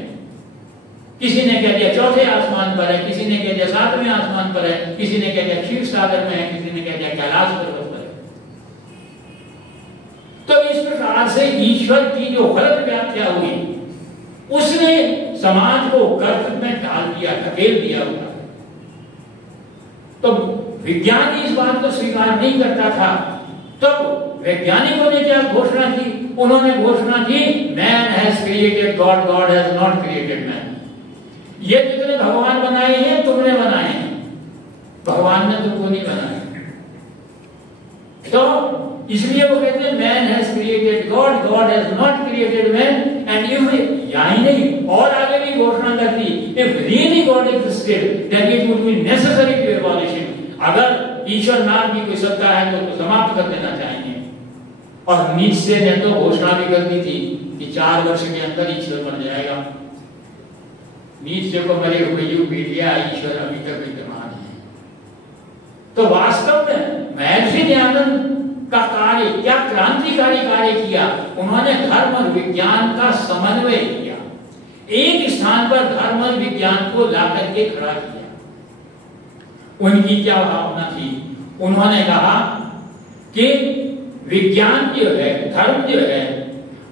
किसी ने कह दिया 4थे आसमान पर है, किसी ने कह दिया 7वें आसमान पर है, किसी ने कह दिया क्षीर सागर में है, किसी ने कह दिया कैलाश पर्वत पर है। तो इस प्रकार से ईश्वर की जो गलत व्याख्या हुई उसने समाज को गर्त में डाल दिया, धकेल दिया हुआ। तो विज्ञान इस बात को स्वीकार नहीं करता था। तो वैज्ञानिकों ने क्या घोषणा की? उन्होंने घोषणा की man has created God, God has not created man. ये जितने भगवान बनाए हैं तुमने बनाए हैं, भगवान ने तुमको नहीं बनाया। तो इसलिए वो कहते हैं man has created God, God has not created man. And if, यही नहीं और आगे भी घोषणा करती, if really God existed then it would be necessary to abolish him. अगर ईश्वर नाम की कोई सत्ता है तो उसको समाप्त कर देना चाहिए। और नीचे ने तो घोषणा भी कर दी थी कि 4 वर्ष के अंदर ईश्वर बन जाएगा। नीचे को मरे हुए युग बीत गया, ईश्वर अभी तक विद्यमान है। तो वास्तव में महर्षि दयानंद का कार्य क्या क्रांतिकारी कार्य किया। उन्होंने धर्म और विज्ञान का समन्वय किया, एक स्थान पर धर्म और विज्ञान को लाकर के खड़ा किया। उनकी क्या भावना थी? उन्होंने कहा कि विज्ञान जो है, धर्म जो है,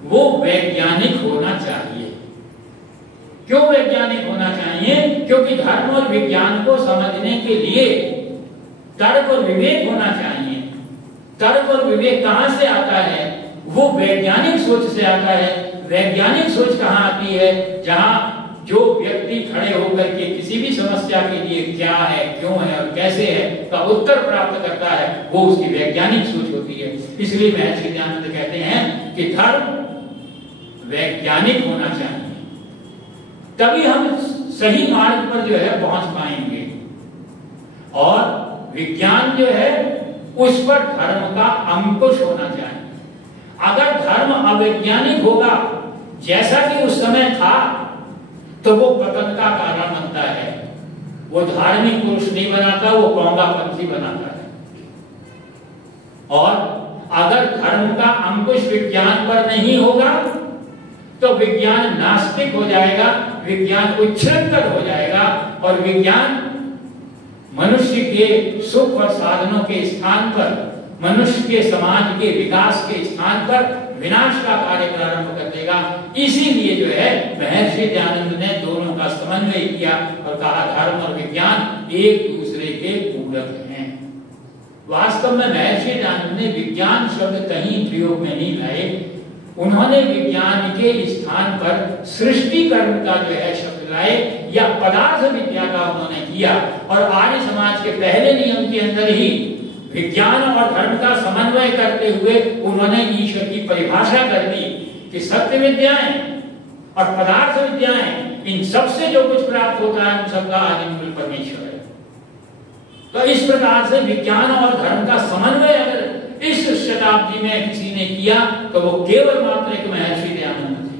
वो वैज्ञानिक होना चाहिए। क्यों वैज्ञानिक होना चाहिए? क्योंकि धर्म और विज्ञान को समझने के लिए तर्क और विवेक होना चाहिए। तर्क और विवेक कहां से आता है? वो वैज्ञानिक सोच से आता है। वैज्ञानिक सोच कहां आती है? जहां जो व्यक्ति खड़े होकर के किसी भी समस्या के लिए क्या है, क्यों है और कैसे है का उत्तर प्राप्त करता है, वो उसकी वैज्ञानिक सोच होती है। इसलिए महर्षि दयानंद कहते हैं कि धर्म वैज्ञानिक होना चाहिए, तभी हम सही मार्ग पर जो है पहुंच पाएंगे। और विज्ञान जो है उस पर धर्म का अंकुश होना चाहिए। अगर धर्म अवैज्ञानिक होगा जैसा कि उस समय था तो वो पतन का कारण बनता है। वो धार्मिक पुरुष नहीं बनाता, वो पौंगापंथी बनाता है। और अगर धर्म का अंकुश विज्ञान पर नहीं होगा तो विज्ञान नास्तिक हो जाएगा, विज्ञान उच्छृंखल हो जाएगा और विज्ञान मनुष्य के सुख और साधनों के स्थान पर, मनुष्य के समाज के विकास के स्थान पर विनाश का कार्य प्रारंभ कर देगा। इसीलिए जो है महर्षि दयानंद ने दोनों का समन्वय किया और कहा धर्म और विज्ञान एक दूसरे के पूरक हैं। वास्तव में महर्षि दयानंद ने विज्ञान शब्द कहीं प्रयोग में नहीं लाए। उन्होंने विज्ञान के स्थान पर सृष्टिकर्म का जो है शब्द लाए या पदार्थ विद्या का उन्होंने किया। और आर्य समाज के पहले नियम के अंदर ही विज्ञान और धर्म का समन्वय करते हुए उन्होंने ईश्वर की परिभाषा कर दी कि सत्य विद्याएं और पदार्थ विद्याएं, इन सबसे जो कुछ प्राप्त होता है उन सबका आदि मूल परमेश्वर है। तो इस प्रकार से विज्ञान और धर्म का समन्वय अगर इस शताब्दी में किसी ने किया तो वो केवल मात्र एक महर्षि दयानंद थे।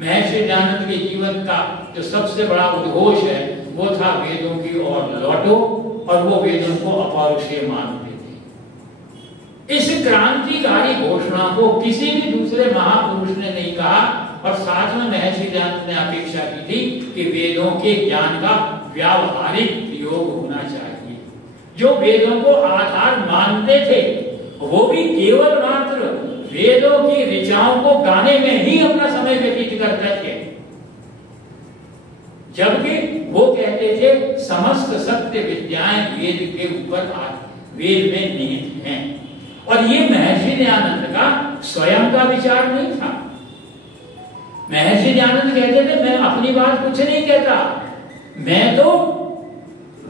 महर्षि दयानंद के जीवन का जो सबसे बड़ा उद्घोष है वो था वेदों की ओर लौटो, और वो वेदों को अपौरुषेय मानते थे। इस क्रांतिकारी घोषणा को किसी भी दूसरे महापुरुष ने नहीं कहा। और साथ में महर्षि दयानंद ने अपेक्षा की थी कि वेदों के ज्ञान का व्यावहारिक प्रयोग होना चाहिए। जो वेदों को आधार मानते थे वो भी केवल मात्र वेदों की ऋचाओं को गाने में ही अपना समय व्यतीत करते थे, जबकि वो कहते थे समस्त सत्य विद्याएं वेद के ऊपर वेद में निहित हैं। और ये महर्षि दयानंद का स्वयं का विचार नहीं था। महर्षि दयानंद कहते थे मैं अपनी बात कुछ नहीं कहता, मैं तो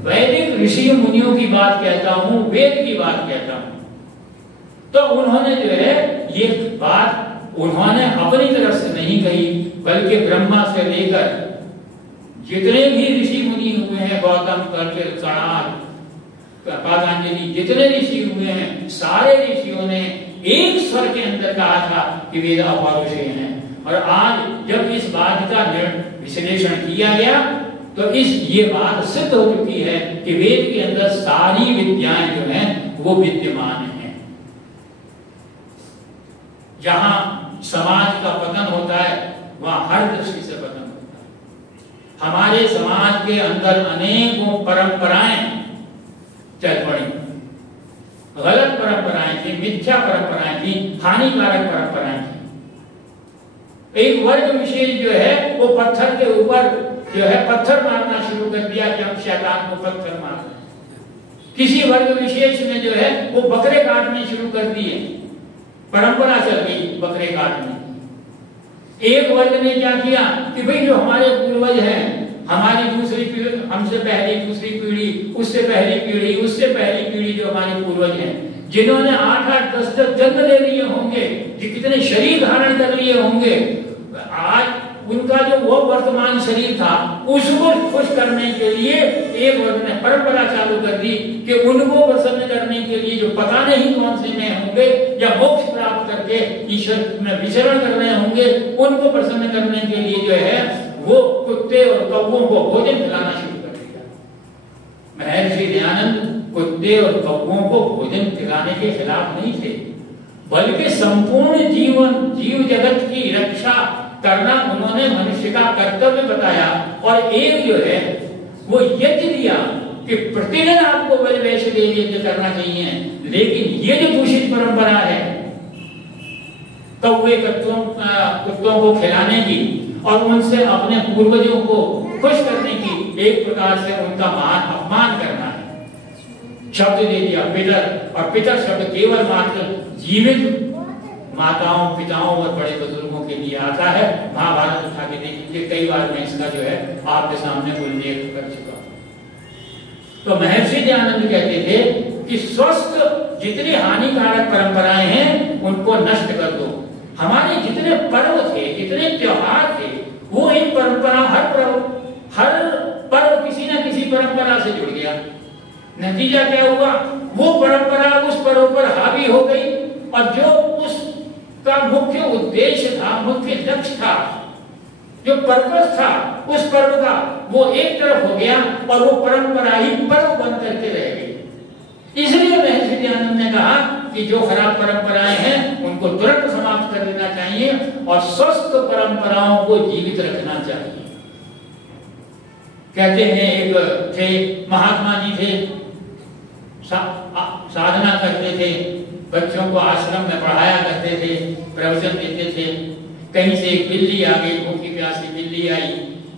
वैदिक ऋषि मुनियों की बात कहता हूं, वेद की बात कहता हूं। तो उन्होंने जो है ये बात उन्होंने अपनी तरफ से नहीं कही, बल्कि ब्रह्मा से लेकर जितने भी ऋषि मुनि हुए हैं, गौतम, कल्प, सनातन, पातंजलि, जितने ऋषि हुए हैं, सारे ऋषियों ने एक स्वर के अंदर कहा था कि वेद अपौरुषेय हैं। और आज जब इस बात का विश्लेषण किया गया तो ये बात सिद्ध हो चुकी है कि वेद के अंदर सारी विद्याएं जो हैं वो विद्यमान हैं। जहां समाज का पतन होता है वहां हर दृष्टि से पतन होता है। हमारे समाज के अंदर अनेकों परंपराएं चल पड़ी, गलत परंपराएं थी, मिथ्या परंपराएं थी, हानिकारक परंपराएं थी। एक वर्ग विशेष जो है वो पत्थर के ऊपर जो है पत्थर मारना शुरू कर दिया कि हम शैतान को पत्थर मार रहे हैं। किसी वर्ग विशेष ने जो है वो बकरे काटने शुरू कर दिए, परंपरा चल गई बकरे काटने। एक वर्ग ने क्या किया कि भाई जो हमारे पूर्वज हैं, हमारी दूसरी पीढ़ी, हमसे पहली दूसरी पीढ़ी, उससे पहली पीढ़ी, उससे पहली पीढ़ी जो हमारे पूर्वज हैं, जिन्होंने 8-8, 10-10 जन्म ले लिए होंगे, जो कितने शरीर धारण कर लिए होंगे, आज उनका जो वो वर्तमान शरीर था उसको खुश करने के लिए एक वर्ग ने परंपरा चालू कर दी कि उनको प्रसन्न करने के लिए जो पता नहीं कौन से में होंगे या मोक्ष प्राप्त करके ईश्वर में विचरण कर रहे होंगे, उनको प्रसन्न करने के लिए जो है वो कुत्ते और कौवों को भोजन खिलाना शुरू कर दिया। महर्षि दयानंद कुत्ते और कौवों को भोजन खिलाने के खिलाफ नहीं थे, बल्कि संपूर्ण जीव जगत की रक्षा करना उन्होंने मनुष्य का कर्तव्य बताया। और एक जो है वो यज्ञ दिया कि प्रतिदिन आपको बलि वैश्य देव यज्ञ करना चाहिए, लेकिन ये जो दूषित परंपरा है कौवे कुत्तों को खिलाने की और उनसे अपने पूर्वजों को खुश करने की, एक प्रकार से उनका मान अपमान करना है। शब्द दे दिया पितर, और पितर शब्द केवल मात्र जीवित माताओं, पिताओं और बड़े बुजुर्गों के लिए आता है। महाभारत उठा के देखिए, कई बार मैं इसका जो है आपके सामने उल्लेख कर चुका। तो महर्षि दयानंद कहते थे कि स्वस्थ जितनी हानिकारक परंपराएं हैं उनको नष्ट कर दो। हमारे जितने पर्व थे, जितने त्योहार थे, वो एक परंपरा, हर पर्व किसी न किसी परंपरा से जुड़ गया। नतीजा क्या हुआ, वो परंपरा उस पर्व पर हावी हो गई और जो उसका मुख्य उद्देश्य था, मुख्य लक्ष्य था, जो पर्पस था उस पर्व का, वो एक तरफ हो गया और वो परंपरा ही पर्व बन करके रह गई। इसलिए महर्षि दयानंद ने कहा कि जो खराब परंपराएं हैं उनको तुरंत समाप्त कर देना चाहिए और स्वस्थ परंपराओं को जीवित रखना चाहिए। कहते हैं एक थे महात्मा जी थे, साधना करते थे, बच्चों को आश्रम में पढ़ाया करते थे, प्रवचन देते थे। कहीं से एक बिल्ली आ गई, भूखी प्यासी बिल्ली आई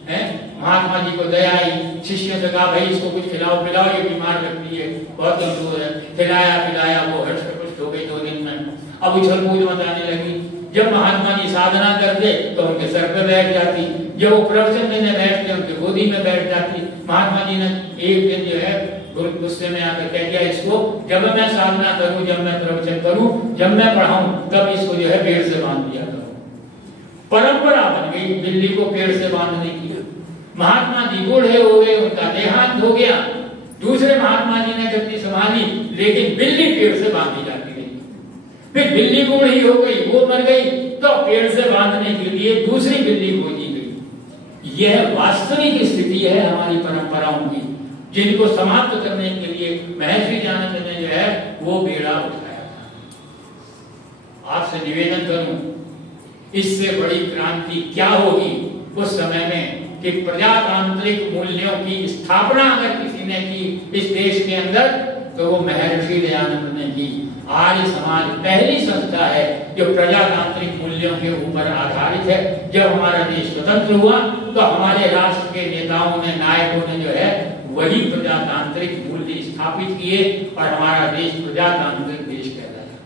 है, महात्मा जी को दया आई, शिष्यों से कहा भाई इसको कुछ खिलाओ पिलाओ, ये बीमार लगती है, बहुत कमजोर है। खिलाया पिलाया, वो हर्ष पुष्ट हो गई 2 दिन में। अब उछल कूद मचाने लगी। जब महात्मा जी साधना करते तो उनके सर पे बैठ जाती, जब वो प्रवचन देने बैठते उनके गोदी में बैठ जाती। महात्मा जी ने एक दिन जो है गुस्से में आकर कह दिया इसको, जब मैं साधना करूं, जब मैं प्रवचन करूं, जब मैं पढ़ाऊं, तब इसको जो है पेड़ से बांध दिया करो। परंपरा बन गई बिल्ली को पेड़ से बांधने की। महात्मा जी बूढ़े हो गए, उनका देहांत हो गया, दूसरे महात्मा जी ने गद्दी संभाली, लेकिन बिल्ली पेड़ से बांधी जाती रही। फिर बिल्ली बूढ़ी हो गई, वो मर गई, तो पेड़ से बांधने के लिए दूसरी बिल्ली खोजी गई। यह वास्तविक स्थिति है हमारी परंपराओं की, जिनको समाप्त करने के लिए महर्षि दयानंद ने जो है वो बेड़ा उठाया था। आपसे निवेदन करूं, इससे बड़ी क्रांति क्या होगी उस समय में कि प्रजातांत्रिक मूल्यों की स्थापना अगर किसी ने की इस देश के अंदर, तो वो महर्षि दयानंद ने की। आर्य समाज पहली संस्था है जो प्रजातांत्रिक मूल्यों के ऊपर आधारित है। जब हमारा देश स्वतंत्र हुआ तो हमारे राष्ट्र के नेताओं ने, नायकों ने जो है वही प्रजातांत्रिक मूल्य स्थापित किए और हमारा देश प्रजातांत्रिक देश कहलाया।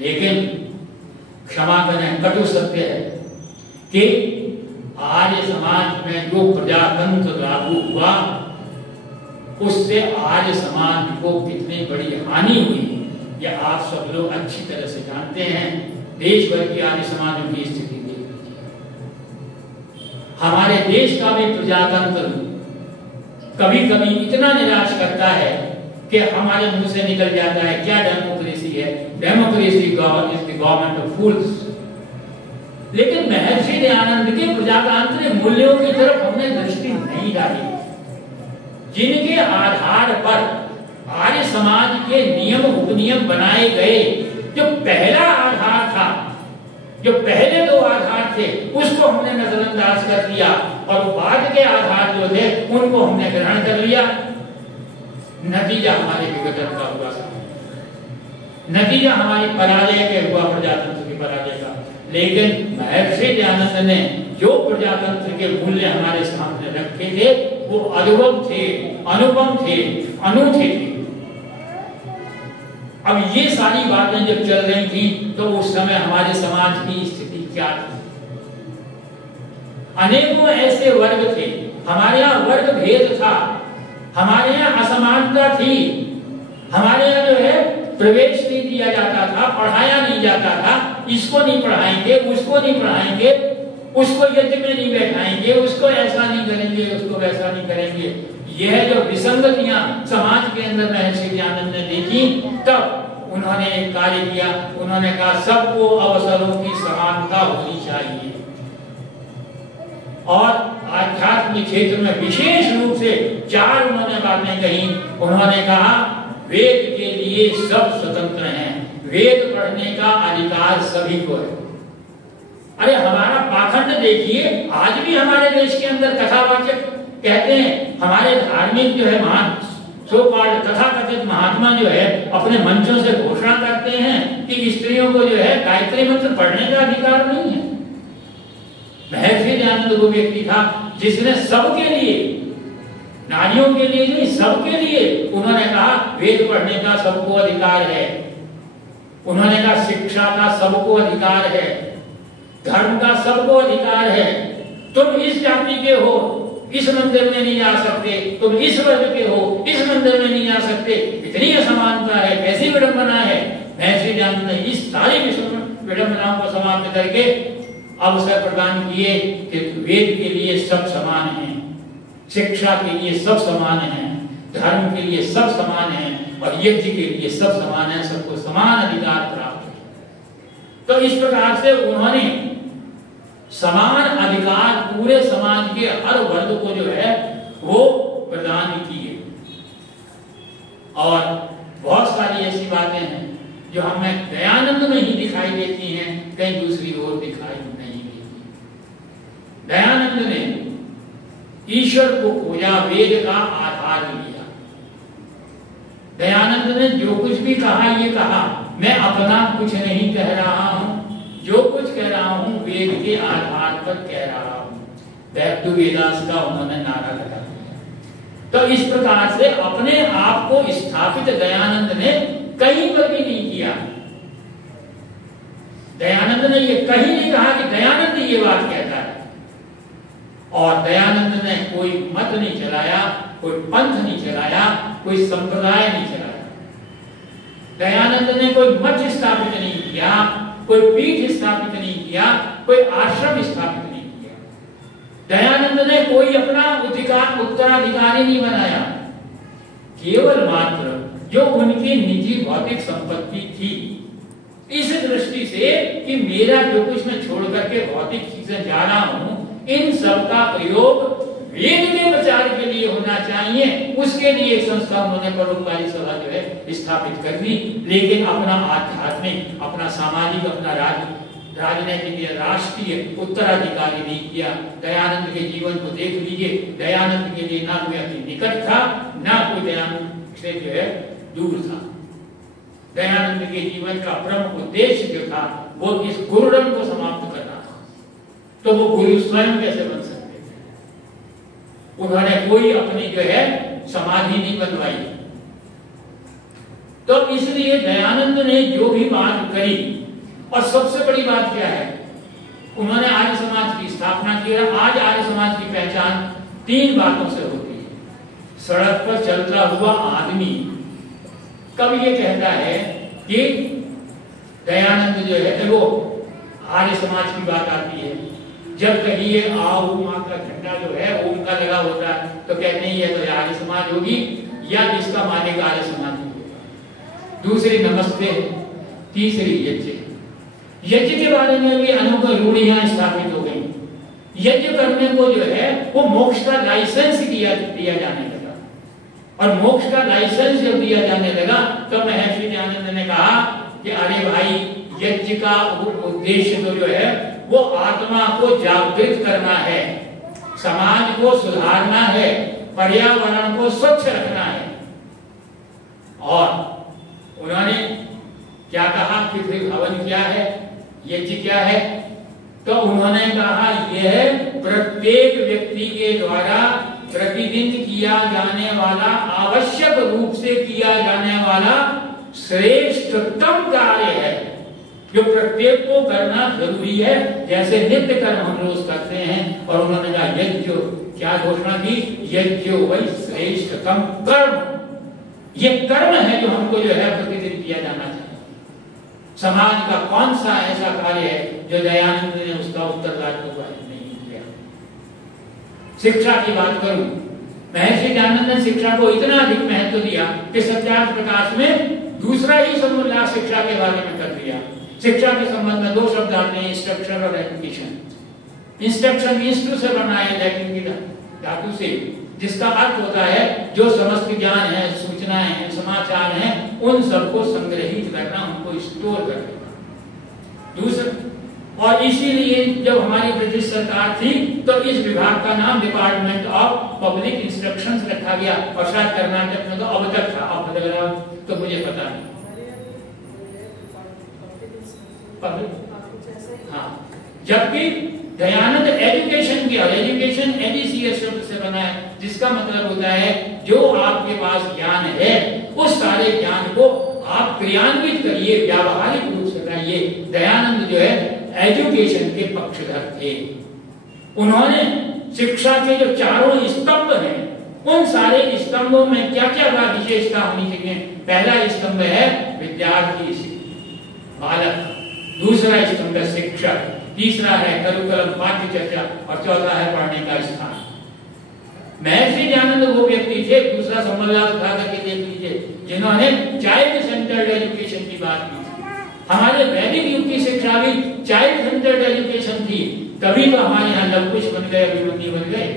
लेकिन क्षमा करें, कटु सत्य है कि आर्य समाज में जो प्रजातंत्र लागू हुआ उससे आर्य समाज को कितनी बड़ी हानि हुई, यह आप सब लोग अच्छी तरह से जानते हैं। देश भर की आर्य समाजों की स्थिति देख लीजिए। हमारे देश का भी प्रजातंत्र कभी कभी इतना निराश करता है कि हमारे मुंह से निकल जाता है क्या डेमोक्रेसी है, democracy is the government of fools. लेकिन महर्षि दयानंद के प्रजातांत्रिक मूल्यों की तरफ हमने दृष्टि नहीं डाली, जिनके आधार पर आर्य समाज के नियम उपनियम बनाए गए। जो पहला आधार था, जो पहले दो आधार थे, उसको हमने नजरअंदाज कर दिया और बाद के आधार जो थे उनको हमने ग्रहण कर लिया। नतीजा हमारे विघटन का हुआ, नतीजा हमारी पराजय के हुआ, प्रजातंत्र की पराजय का। लेकिन महर्षि दयानंद ने जो प्रजातंत्र के मूल्य हमारे सामने रखे थे वो अद्भुत थे, अनुपम थे, अनूठे थे। अब ये सारी बातें जब चल रही थी तो उस समय हमारे समाज की स्थिति क्या थी? अनेकों ऐसे वर्ग थे, हमारे यहाँ वर्ग भेद था, हमारे यहाँ असमानता थी, हमारे यहाँ जो है प्रवेश नहीं दिया जाता था, पढ़ाया नहीं जाता था। इसको नहीं पढ़ाएंगे, उसको नहीं पढ़ाएंगे, उसको यज्ञ में नहीं बैठाएंगे, उसको ऐसा नहीं करेंगे, उसको वैसा नहीं करेंगे। यह जो विसंगतियां समाज के अंदर महर्षि दयानंद ने देखी, तब उन्होंने एक कार्य किया। उन्होंने कहा सबको अवसरों की समानता होनी चाहिए और आध्यात्म क्षेत्र में विशेष रूप से चार उन्होंने बातें कही। उन्होंने कहा वेद के लिए सब स्वतंत्र हैं, वेद पढ़ने का अधिकार सभी को है। अरे हमारा पाखंड देखिए, आज भी हमारे देश के अंदर कथावाचक कहते हैं, हमारे धार्मिक जो है महान तथाकथित महात्मा जो है अपने मंचों से घोषणा करते हैं कि स्त्रियों को जो है गायत्री मंत्र पढ़ने का अधिकार नहीं है। महर्षि दयानंद वो व्यक्ति था जिसने सबके लिए, नारियों के लिए नहीं, सबके लिए उन्होंने कहा वेद पढ़ने का सबको अधिकार है। उन्होंने कहा शिक्षा का सबको अधिकार है, धर्म का सबको अधिकार है। तुम इस जाति के हो, इस मंदिर में नहीं जा सकते, तुम इस वर्ग के हो, इस मंदिर में नहीं जा सकते। इतनी असमानता है, कैसी विडंबना है। महर्षि दयानंद ने इस सारी विडंबनाओं को समाप्त करके अवसर प्रदान किए कि वेद के लिए सब समान हैं, शिक्षा के लिए सब समान हैं, धर्म के लिए सब समान हैं और यज्ञ के लिए सब समान है, सबको समान अधिकार प्राप्त है। तो इस प्रकार से उन्होंने समान अधिकार पूरे समाज के हर वर्ग को जो है वो प्रदान किए। और बहुत सारी ऐसी बातें हैं जो हमें दयानंद में ही दिखाई देती हैं, कहीं दूसरी ओर दिखाई नहीं देती। दयानंद ने ईश्वर को खोजा, वेद का आधार लिया। दयानंद ने जो कुछ भी कहा ये कहा, मैं अपना कुछ नहीं कह रहा हूं, जो कुछ कह रहा हूं वेद के आधार पर कह रहा हूं। बैक टू वेदास का उन्होंने नारा लगा दिया। तो इस प्रकार से अपने आप को स्थापित दयानंद ने कहीं पर भी नहीं किया। दयानंद ने ये कहीं नहीं कहा कि दयानंद ये बात कहता है। और दयानंद ने कोई मत नहीं चलाया, कोई पंथ नहीं चलाया, कोई संप्रदाय नहीं चलाया। दयानंद ने कोई मठ स्थापित नहीं किया, कोई पीठ स्थापित नहीं किया, कोई आश्रम स्थापित नहीं किया। दयानंद ने कोई अपना उत्तराधिकारी नहीं बनाया। केवल मात्र जो उनकी निजी भौतिक संपत्ति थी, इस दृष्टि से कि मेरा जो कुछ मैं छोड़ करके भौतिक चीजें जा रहा हूं, इन सब का प्रयोग वेद के प्रचार के लिए होना चाहिए, उसके लिए एक संस्था उन्होंने परोपकारी सभा जो है स्थापित कर दी। लेकिन अपना आध्यात्मिक, अपना सामाजिक, अपना राजनैतिक, राष्ट्रीय उत्तराधिकारी नहीं किया। दयानंद के जीवन को देख लीजिए, दयानंद के लिए ना कोई अति निकट था, ना कोई दयानंद से जो है दूर था। दयानंद के जीवन का प्रमुख उद्देश्य जो था वो इस गुरुडम को समाप्त करना था। तो वो गुरु स्वयं कैसे बन सकते थे? उन्होंने कोई अपनी जो है समाधि नहीं बनवाई। तो इसलिए दयानंद ने जो भी बात कही, और सबसे बड़ी बात क्या है, उन्होंने आर्य समाज की स्थापना की। आज आर्य समाज की पहचान 3 बातों से होती है। सड़क पर चलता हुआ आदमी कब ये कहता है कि दयानंद जो है वो आर्य समाज की बात आती है, जब कहिए आ ओम का झंडा जो है ओम का लगा होता है तो कहते हैं ये तो आर्य समाज होगी या जिसका मालिक आर्य समाज होगा। दूसरी नमस्ते, तीसरी यज्ञ। यज्ञ के बारे में भी अनेक रूढ़ियां स्थापित हो गई। यज्ञ करने को जो है वो मोक्ष का लाइसेंस दिया जाने लगा, और मोक्ष का लाइसेंस जब दिया जाने लगा तो महर्षि दयानंद ने कहा कि अरे भाई, यज्ञ का उद्देश्य तो जो है वो आत्मा को जागृत करना है, समाज को सुधारना है, पर्यावरण को स्वच्छ रखना है। और उन्होंने क्या कहा, पृथ्वी भवन क्या है, यज्ञ क्या है? तो उन्होंने कहा यह प्रत्येक व्यक्ति के द्वारा प्रतिदिन किया जाने वाला, आवश्यक रूप से किया जाने वाला श्रेष्ठतम कार्य है जो प्रत्येक को करना जरूरी है, जैसे नित्य कर्म हम रोज करते हैं। और उन्होंने कहा यज्ञ, क्या घोषणा की, यज्ञ वही श्रेष्ठतम कर्म, ये कर्म है जो हमको जो है प्रतिदिन किया जाना चाहिए। समाज का कौन सा ऐसा कार्य है जो दयानंद ने उसका उत्तरदायित्व नहीं किया? शिक्षा की बात करूं, महर्षि दयानंद ने शिक्षा को इतना अधिक महत्व दिया कि सत्यार्थ प्रकाश में दूसरा ही समुल्लास शिक्षा के बारे में कर दिया। शिक्षा के संबंध में दो शब्द आते हैं, इंस्ट्रक्शन और एजुकेशन। इंस्ट्रक्शन इंस्ट्रू से बना है, लैटिन की धातु से, जिसका अर्थ होता है जो समस्त ज्ञान है, सूचनाएं हैं, समाचार हैं, उन सबको संग्रहित करना, उनको स्टोर करना। दूसरा, और इसीलिए जब हमारी ब्रिटिश सरकार थी तो इस विभाग का नाम डिपार्टमेंट ऑफ पब्लिक इंस्ट्रक्शंस रखा गया, और शायद कर्नाटक में तो अब तक था, अब बदल रहा तो मुझे पता नहीं। हाँ, जबकि दयानंद एजुकेशन किया, एजुकेशन एडीसीएस शब्द से बना है, जिसका मतलब होता है जो आपके पास ज्ञान है उस सारे ज्ञान को आप क्रियान्वित करिए, व्यावहारिक रूप से करिए। दयानंद जो है एजुकेशन के पक्षधर थे। उन्होंने शिक्षा के जो चारों स्तंभ हैं, उन सारे स्तंभों में क्या क्या विशेषता होनी चाहिए? पहला स्तंभ है विद्यार्थी, बालक, दूसरा स्तंभ है शिक्षक, तीसरा है करिकुलम, पाठ्य चर्चा, और चौथा है पढ़ने का स्थान। महर्षि दयानंद वो व्यक्ति थे, दूसरा सम्मल्लास उठा करके देख लीजिए, जिन्होंने चाइल्ड सेंटर्ड एजुकेशन की बात की। हमारे वैदिक युग की शिक्षा भी चाइल्ड सेंटर्ड एजुकेशन थी, तभी तो हमारे यहाँ लवकुश बन गए, अभिमन्यु बन गए।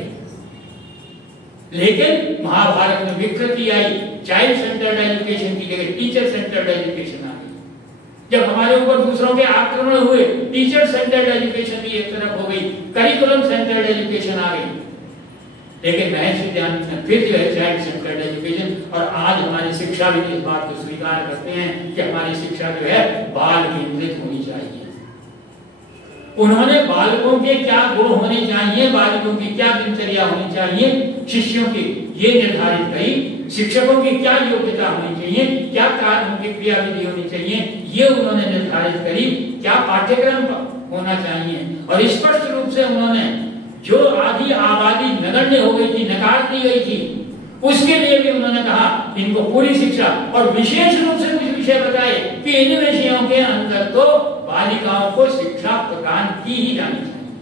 लेकिन महाभारत में विकृति आई, चाइल्ड सेंटर्ड एजुकेशन की जगह टीचर सेंटर्ड एजुकेशन आ गई। जब हमारे ऊपर दूसरों के आक्रमण हुए, टीचर सेंटर्ड एजुकेशन भी एक तरफ हो गई, करिकुलम सेंटर्ड एजुकेशन आ गई। लेकिन महर्षि दयानंद ने फिर जो है चाइल्ड सेंटर्ड एजुकेशन, और आज हमारी शिक्षा भी इस बात को स्वीकार करते हैं कि हमारी शिक्षा जो है बाल केंद्रित होनी चाहिए। उन्होंने बालकों के क्या गुण होने चाहिए, बालकों की क्या दिनचर्या होनी चाहिए, शिष्यों की ये निर्धारित करी, शिक्षकों की क्या योग्यता होनी चाहिए, क्या कार्य उनकी क्रियाविधि होनी चाहिए, ये उन्होंने निर्धारित करी, क्या पाठ्यक्रम होना चाहिए। और स्पष्ट रूप से उन्होंने जो आधी आबादी नगण्य हो गई थी, नकार दी गई थी, उसके लिए भी उन्होंने कहा इनको पूरी शिक्षा, और विशेष रूप से कुछ विषय बताए कि इन विषयों के अंदर तो बालिकाओं को शिक्षा प्रदान की ही जानी चाहिए।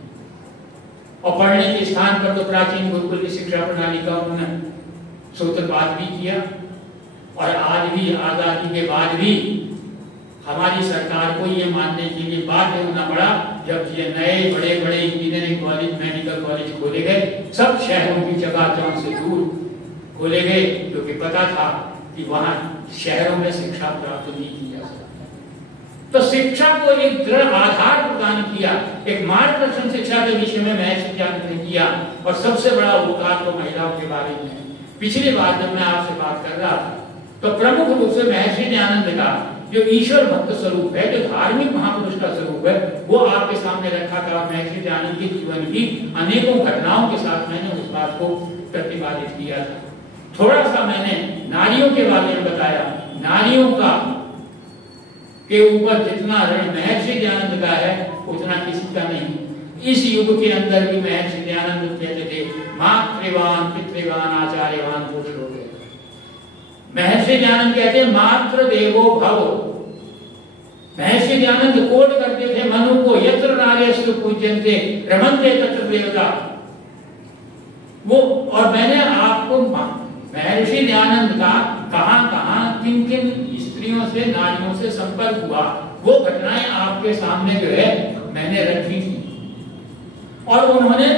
और पढ़ने के स्थान पर तो प्राचीन गुरुकुल की शिक्षा प्रणाली का उन्होंने सूत्रपात भी किया। और आज भी, आजादी के बाद भी हमारी सरकार को ये मानने के लिए बाध्य होना पड़ा, जब ये नए बड़े बड़े इंजीनियरिंग कॉलेज, मेडिकल कॉलेज खोले गए, सब शहरों की चकाचौंध से दूर खोले गए, क्योंकि पता था कि वहां शहरों में शिक्षा प्राप्त नहीं की जा सकती। तो शिक्षा को एक दृढ़ आधार प्रदान किया, एक मार्गदर्शन शिक्षा के विषय में महर्षि दयानंद ने किया। और सबसे बड़ा उपकार तो महिलाओं के बारे में। पिछली बार जब मैं आपसे बात कर रहा था तो प्रमुख रूप से महर्षि दयानंद का जो ईश्वर भक्त स्वरूप है, जो धार्मिक महापुरुष का स्वरूप है, वो आपके सामने रखा था। महर्षि दयानंद के जीवन की अनेकों घटनाओं के साथ मैंने उस बात को प्रतिपादित किया था। थोड़ा सा मैंने नारियों के बारे में बताया। नारियों का के ऊपर जितना ऋण महर्षि दयानंद का है उतना किसी का नहीं। इस युग के अंदर भी महर्षि दयानंद कहते थे मातृवान, पितृवान, आचार्यवान पुरुष हो गए। महर्षि दयानंद कहते हैं मातृ देवो भव, महर्षि दयानंद कोट करते थे मनु को, यत्र नार्यस्तु पूज्यन्ते रमन्ते तत्र देवता। वो और मैंने आपको महर्षि दयानंद का कहां किन किन स्त्रियों से नारियों से संपर्क हुआ वो घटनाएं आपके सामने जो है मैंने रखी थी। और उन्होंने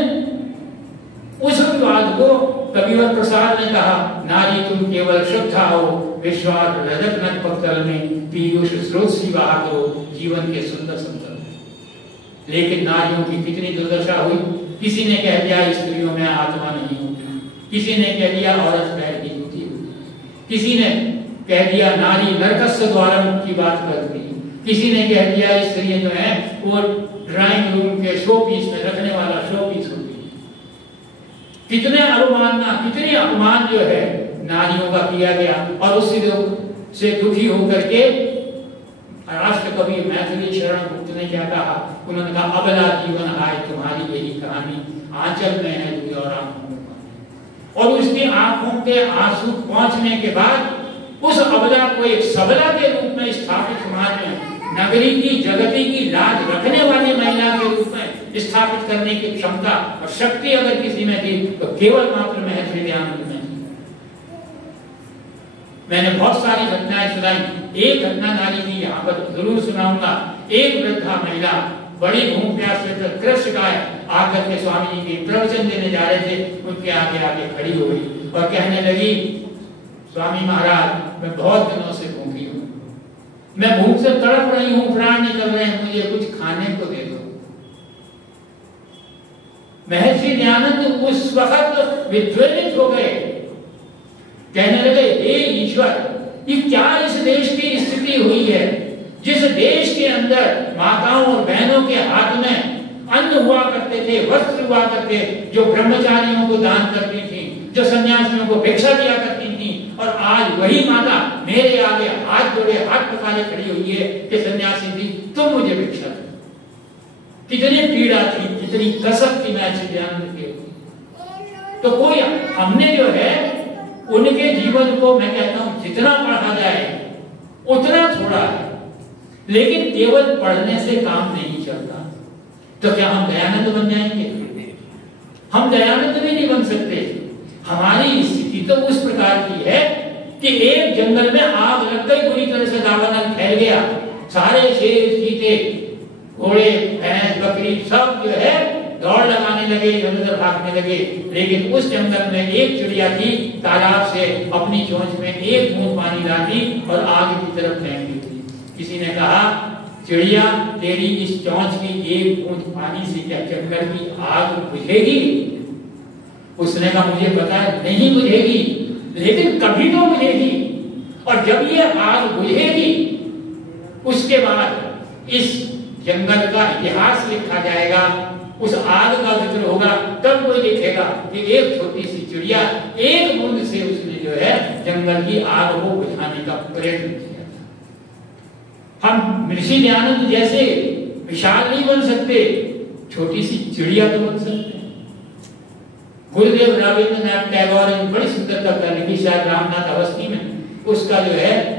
उस विवाद को कविवर प्रसाद ने कहा, नारी तुम केवल शुद्धा हो, विश्वास रजत नट पत्तल में पीयूष स्रोत सी बहा करो जीवन के सुंदर संतल। लेकिन नारियों की कितनी दुर्दशा हुई। किसी ने कह दिया स्त्रियों में आत्मा नहीं होती, किसी ने कह दिया औरत पैर की होती, किसी ने कह दिया नारी नरकस्य द्वारम की बात करती, किसी ने कह दिया स्त्रियां जो है वो ड्राइंग रूम के शो पीस में रखने वाला शो पीस होती है। कितने अवमानना, कितने अपमान जो है नारियों का किया गया। और उससे दुखी होकर के राष्ट्र कवि मैथिली शरण गुप्त ने क्या कहा, उन्होंने कहा अबला जीवन हाय तुम्हारी यही कहानी, आंचल में है दुई और आंखों में पानी। और उसकी आंखों के आंसू पहुंचने के बाद उस अबला को एक सबला के रूप में स्थापित समाज में नगरी की जगती की लाज रखने वाली महिला के रूप में स्थापित करने की क्षमता और शक्ति अगर किसी में थी तो केवल मात्र महर्षि दयानंद में थी। मैंने बहुत सारी घटनाएं सुनाई, एक घटना नारी की यहाँ पर जरूर सुनाऊंगा। एक वृद्धा महिला बड़ी भूख प्यास से कृष्ण गाय आकर के स्वामी जी के प्रवचन देने जा रहे थे, उनके आगे आगे खड़ी हो गई और कहने लगी, स्वामी महाराज मैं बहुत दिनों से भूखी हूँ, मैं भूख से तड़प रही हूँ, प्राण निकल रहे हैं, मुझे कुछ खाने को दे दो। महर्षि दयानंद उस वक्त विद्वेलित हो गए, कहने लगे हे ईश्वर, ये क्या इस देश की स्थिति हुई है, जिस देश के अंदर माताओं और बहनों के हाथ में अन्न हुआ करते थे, वस्त्र हुआ करते, जो ब्रह्मचारियों को दान करती थी, जो सन्यासियों को भिक्षा दिया करती थी, और आज वही माता मेरे आगे हाथ जोड़े हाथ पसारे खड़ी हुई है कि सन्यासी थी तुम मुझे भिक्षा दो। कितनी पीड़ा थी, कितनी कसक थी महर्षि दयानंद के। तो कोई हमने जो है उनके जीवन को मैं कहता हूं जितना पढ़ा जाए उतना थोड़ा है, लेकिन केवल पढ़ने से काम नहीं चलता। तो क्या हम दयानंद बन जाएंगे? हम दयानंद भी नहीं बन सकते। हमारी स्थिति तो उस प्रकार की है कि एक जंगल में आग लग गई, पूरी तरह से दावानल फैल गया, सारे शेर चीते घोड़े भैंस बकरी सब जो है दौड़ लगाने लगे, इधर भागने लगे। लेकिन उस जंगल में एक चिड़िया थी, तालाब से अपनी चोंच में एक बूंद पानी डाली और आग की तरफ फेंक दी थी। किसी ने कहा चिड़िया तेरी इस चोंच की एक बूंद पानी से क्या जंगल की आग बुझेगी? उसने कहा मुझे पता है नहीं बुझेगी, लेकिन कभी तो बुझेगी। और जब ये आग बुझेगी उसके बाद इस जंगल का इतिहास लिखा जाएगा, उस आग का जिक्र होगा, तब कोई लिखेगा कि एक छोटी सी चिड़िया एक बूंद से उसने जो है जंगल की आग को बुझाने का प्रयत्न किया था। हम ऋषि दयानंद जैसे विशाल नहीं बन सकते, छोटी सी चिड़िया तो बन सकते हैं। गुरुदेव रविंद्रनाथ टैगोर ने बड़ी सुंदर कविता लिखी, शायद रामनाथ अवस्थी में उसका जो है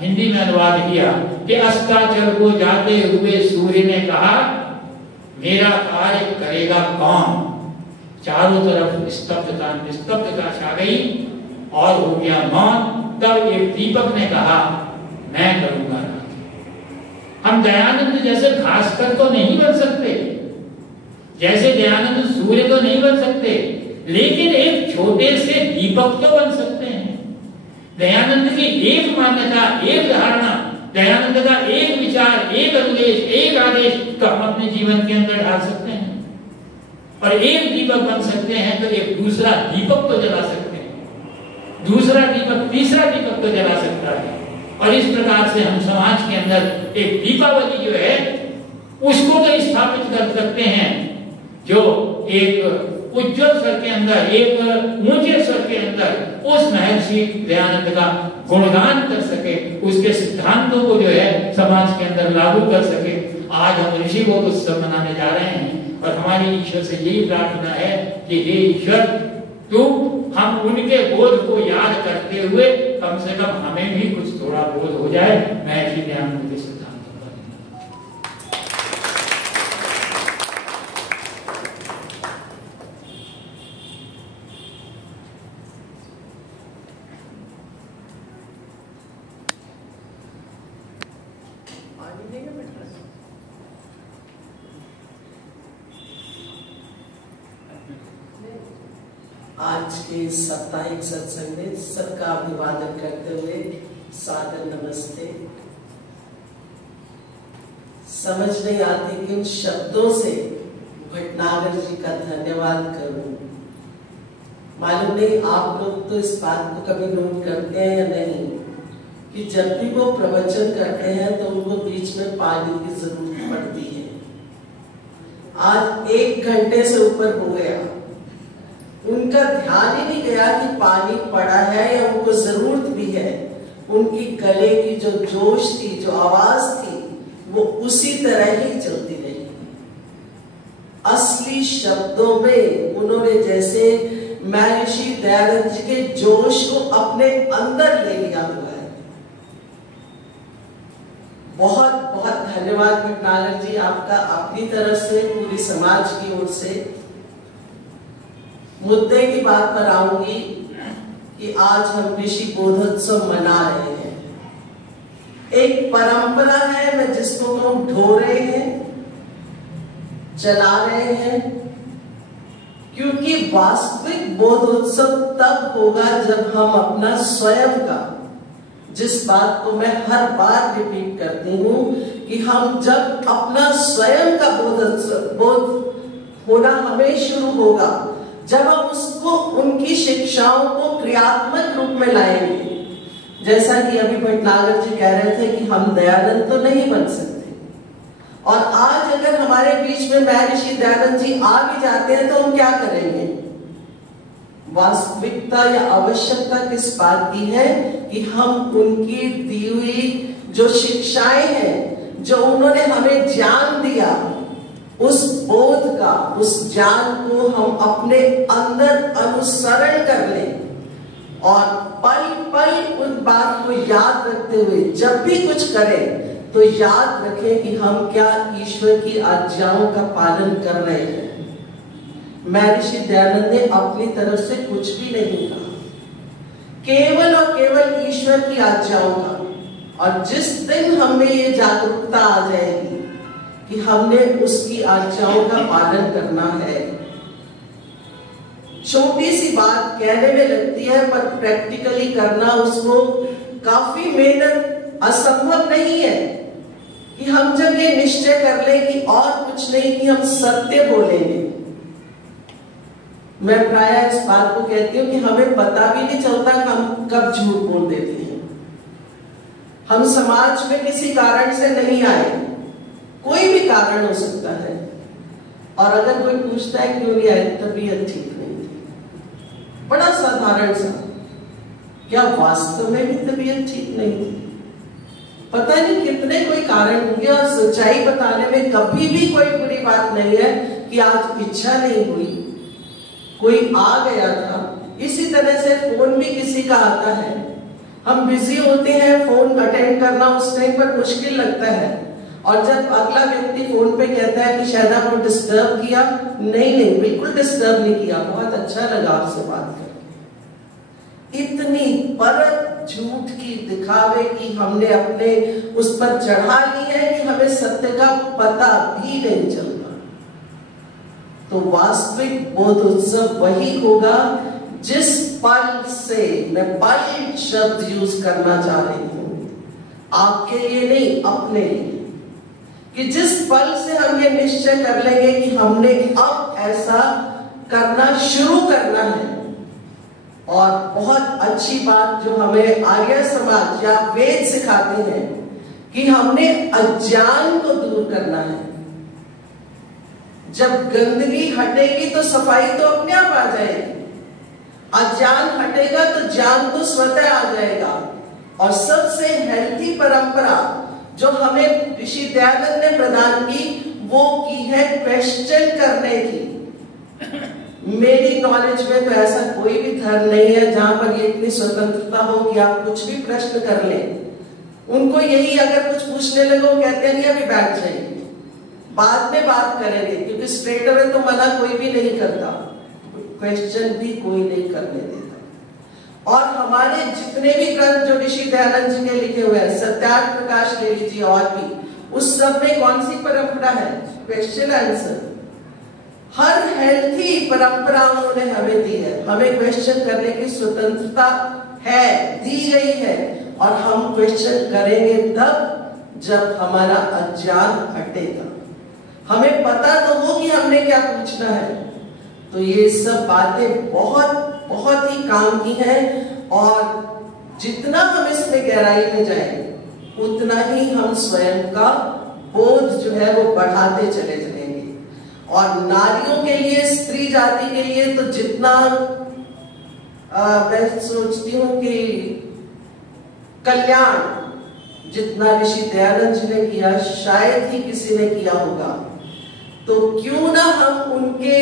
हिंदी में अनुवाद किया कि अस्ताचल को जाते हुए सूर्य ने कहा मेरा कार्य करेगा कौन? चारों तरफ स्तब्धता छा गई और हो गया मौन। तब एक दीपक ने कहा मैं करूंगा। हम दयानंद जैसे भास्कर तो नहीं बन सकते, जैसे दयानंद सूर्य तो नहीं बन सकते, लेकिन एक छोटे से दीपक तो बन सकते हैं। दयानंद की एक मान्यता, एक धारणा, दयानंद का एक विचार, एक अनुदेश, एक आदेश तो हम अपने जीवन के अंदर डाल सकते हैं और एक दीपक बन सकते हैं। तो एक दूसरा दीपक तो जला सकते हैं, दूसरा दीपक तीसरा दीपक तो जला सकता है। और इस प्रकार से हम समाज के अंदर एक दीपावली जो है उसको तो स्थापित कर सकते हैं, जो एक उज्जवल स्वर के अंदर, एक ऊंचे स्वर के अंदर उस महर्षि दयानंद का गुणगान कर सके, उसके सिद्धांतों को जो है समाज के अंदर लागू कर सके। आज हम ऋषि बोध उत्सव मनाने जा रहे हैं और हमारी ईश्वर से यही प्रार्थना है कि हे ईश्वर, तू हम उनके बोध को याद करते हुए कम से कम हमें भी कुछ थोड़ा बोध हो जाए महर्षि आज के साप्ताहिक सत्संग में सबका अभिवादन करते हुए सादर नमस्ते। समझ नहीं आती कि उन शब्दों से भटनागर जी का धन्यवाद करूं। मालूम नहीं आप लोग तो इस बात को कभी नोट करते हैं या नहीं कि जब भी वो प्रवचन करते हैं तो उनको बीच में पानी की जरूरत पड़ती है। आज 1 घंटे से ऊपर हो गया, उनका ध्यान ही नहीं गया कि पानी पड़ा है या उनको जरूरत भी है। उनकी गले की जो जोश थी, जो आवाज थी, वो उसी तरह ही चलती रही। असली शब्दों में उन्होंने जैसे महर्षि दयानंद जी के जोश को अपने अंदर ले लिया हुआ है। बहुत बहुत धन्यवाद भटनागर जी आपका, अपनी तरफ से, पूरी समाज की ओर से। मुद्दे की बात पर आऊंगी कि आज हम ऋषि बोधोत्सव मना रहे हैं। एक परंपरा है, मैं जिसको हम ढो रहे हैं, चला रहे हैं, क्योंकि वास्तविक बोधोत्सव तब होगा जब हम अपना स्वयं का, जिस बात को मैं हर बार रिपीट करती हूं कि हम जब अपना स्वयं का बोध होना हमें शुरू होगा, जब हम उसको, उनकी शिक्षाओं को क्रियात्मक रूप में लाएंगे। जैसा कि अभी भटनागर जी कह रहे थे कि हम दयानंद तो नहीं बन सकते, और आज अगर हमारे बीच में महर्षि दयानंद जी आ भी जाते हैं तो हम क्या करेंगे? वास्तविकता या आवश्यकता किस बात की है कि हम उनकी दी हुई जो शिक्षाएं हैं, जो उन्होंने हमें ज्ञान दिया, उस बोध का, उस ज्ञान को हम अपने अंदर अनुसरण कर लें और पल पल उन बात को याद रखते हुए जब भी कुछ करें तो याद रखें कि हम क्या ईश्वर की आज्ञाओं का पालन कर रहे हैं। महर्षि दयानंद ने अपनी तरफ से कुछ भी नहीं कहा, केवल और केवल ईश्वर की आज्ञाओं का। और जिस दिन हमें ये जागरूकता आ जाएगी कि हमने उसकी आज्ञाओं का पालन करना है, छोटी सी बात कहने में लगती है पर प्रैक्टिकली करना उसको काफी मेहनत, असंभव नहीं है कि हम जब ये निश्चय कर ले कि और कुछ नहीं, कि हम सत्य बोलेंगे। मैं प्रायः इस बात को कहती हूँ कि हमें पता भी नहीं चलता कि हम कब झूठ बोल देते हैं। हम समाज में किसी कारण से नहीं आए, कोई भी कारण हो सकता है, और अगर कोई पूछता है क्यों नहीं आए, तबीयत ठीक नहीं थी, बड़ा साधारण सा। क्या वास्तव में भी तबीयत ठीक नहीं थी? पता नहीं कितने कोई कारण होंगे, और सच्चाई बताने में कभी भी कोई बुरी बात नहीं है कि आज इच्छा नहीं हुई, कोई आ गया था। इसी तरह से फोन भी किसी का आता है, हम बिजी होते हैं, फोन अटेंड करना उस टाइम पर मुश्किल लगता है, और जब अगला व्यक्ति फोन पे कहता है कि शायद आपको डिस्टर्ब किया, नहीं, बिल्कुल डिस्टर्ब नहीं किया, बहुत अच्छा लगा आपसे बात करके। इतनी परत झूठ की, दिखावे की हमने अपने उस पर चढ़ा ली है कि हमें सत्य का पता भी नहीं चलता। तो वास्तविक बोधोत्सव वही होगा जिस पल से, मैं पल शब्द यूज करना चाह रही हूं, आपके लिए नहीं, अपने लिए, कि जिस पल से हम ये निश्चय कर लेंगे कि हमने अब ऐसा करना शुरू करना है। और बहुत अच्छी बात जो हमें आर्य समाज या वेद सिखाते हैं कि हमने अज्ञान को दूर करना है। जब गंदगी हटेगी तो सफाई तो अपने आप आ जाएगी, अज्ञान हटेगा तो ज्ञान तो स्वतः आ जाएगा। और सबसे हेल्थी परंपरा जो हमें ऋषि दयानंद ने प्रदान की, वो की है क्वेश्चन करने की। मेरी नॉलेज में तो ऐसा कोई भी धर्म नहीं है जहां पर ये इतनी स्वतंत्रता हो कि आप कुछ भी प्रश्न कर लें। उनको यही, अगर कुछ पूछने लगो कहते हैं नहीं अभी बैठ जाइए, बाद में बात करेंगे, क्योंकि स्ट्रेट अवे तो मना कोई भी नहीं करता, क्वेश्चन भी कोई नहीं करने देता। और हमारे जितने भी ग्रंथ जो ऋषि दयानंद जी के लिखे हुए हैं, सत्यार्थ प्रकाश ले लीजिए और भी, उस सब में कौन सी परंपरा है? Question answer. हर हेल्थी परंपरा उन्होंने हमें दी है। हमें क्वेश्चन करने की स्वतंत्रता है, दी गई है, और हम क्वेश्चन करेंगे तब जब हमारा अज्ञान हटेगा, हमें पता तो हो कि हमने क्या पूछना है। तो ये सब बातें बहुत बहुत ही काम की हैं, और जितना हम इसमें गहराई में जाएंगे उतना ही हम स्वयं का बोध जो है वो बढ़ाते चले जाएंगे। और नारियों के लिए, स्त्री जाति के लिए तो जितना मैं सोचती हूँ कि कल्याण जितना ऋषि दयानंद जी ने किया शायद ही किसी ने किया होगा। तो क्यों ना हम उनके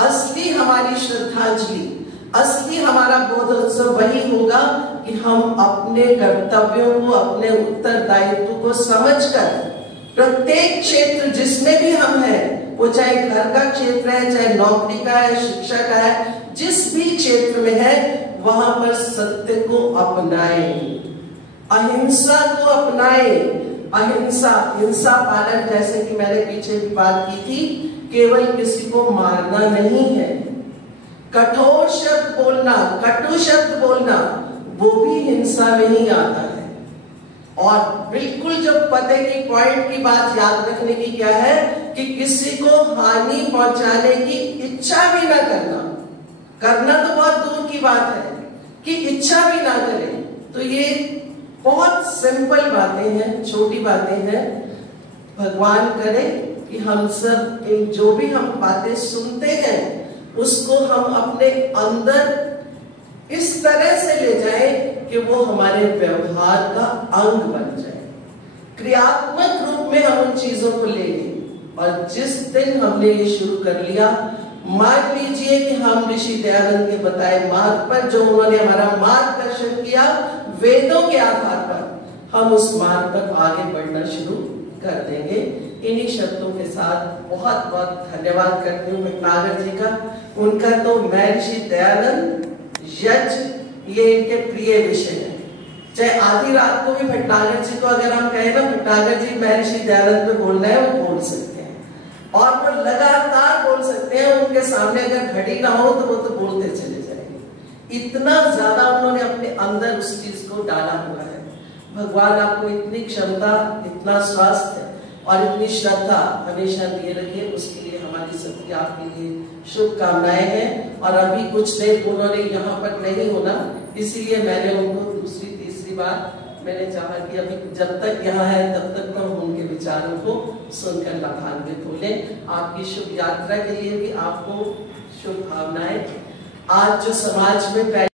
असली, हमारी श्रद्धांजलि, असली हमारा बोधोत्सव वही होगा कि हम अपने कर्तव्यों को, अपने उत्तरदायित्व को समझकर प्रत्येक क्षेत्र जिसमें भी हम हैं, वो चाहे घर का क्षेत्र है, चाहे नौकरी का है, शिक्षा का है, जिस भी क्षेत्र में है वहां पर सत्य को अपनाएं, अहिंसा को अपनाएं। अहिंसा, हिंसा पालन, जैसे कि मैंने पीछे भी बात की थी, केवल किसी को मारना नहीं है। कठोर शब्द बोलना, कटु शब्द बोलना, वो भी हिंसा में ही आता है। और बिल्कुल जो पते की पॉइंट की बात याद रखने की क्या है कि किसी को हानि पहुंचाने की इच्छा भी ना करना। करना तो बहुत दूर की बात है कि इच्छा भी ना करें। तो ये बहुत सिंपल बातें हैं, छोटी बातें हैं। भगवान करे कि हम सब इन जो भी हम बातें सुनते हैं उसको हम अपने अंदर इस तरह से ले जाएं कि वो हमारे व्यवहार का अंग बन जाए, क्रियात्मक रूप में हम उन चीजों को ले लें। और जिस दिन हमने ये शुरू कर लिया, मान लीजिए कि हम ऋषि दयानंद के बताए मार्ग पर, जो उन्होंने हमारा मार्गदर्शन किया वेदों के आधार पर, हम उस मार्ग पर आगे बढ़ना शुरू कर देंगे। इन्हीं शब्दों के साथ बहुत बहुत धन्यवाद करती हूँ भटनागर जी का। उनका तो महर्षि दयानंद, यज्ञ, ये इनके प्रिय विषय है। चाहे आधी रात को भी भटनागर जी को अगर हम कहें ना भटनागर जी महर्षि दयानंद पे बोलना है, वो बोल सकते हैं, और वो लगातार बोल सकते हैं। उनके सामने अगर घड़ी ना हो तो वो तो बोलते चले जाएंगे। इतना ज्यादा उन्होंने अपने अंदर उस चीज को डाला हुआ है। भगवान आपको इतनी क्षमता, इतना स्वास्थ्य और इतनी श्रद्धा हमेशा दिए रखे, उसके लिए हमारी सबकी आपके लिए शुभकामनाएं हैं। और अभी कुछ देर उन्होंने यहाँ पर नहीं होना, इसीलिए मैंने उनको दूसरी तीसरी बार मैंने चाहा कि अभी जब तक यहाँ है तब तक हम उनके विचारों को सुनकर लाभान्वित हो लें। आपकी शुभ यात्रा के लिए भी आपको शुभ भावनाएं। आज जो समाज में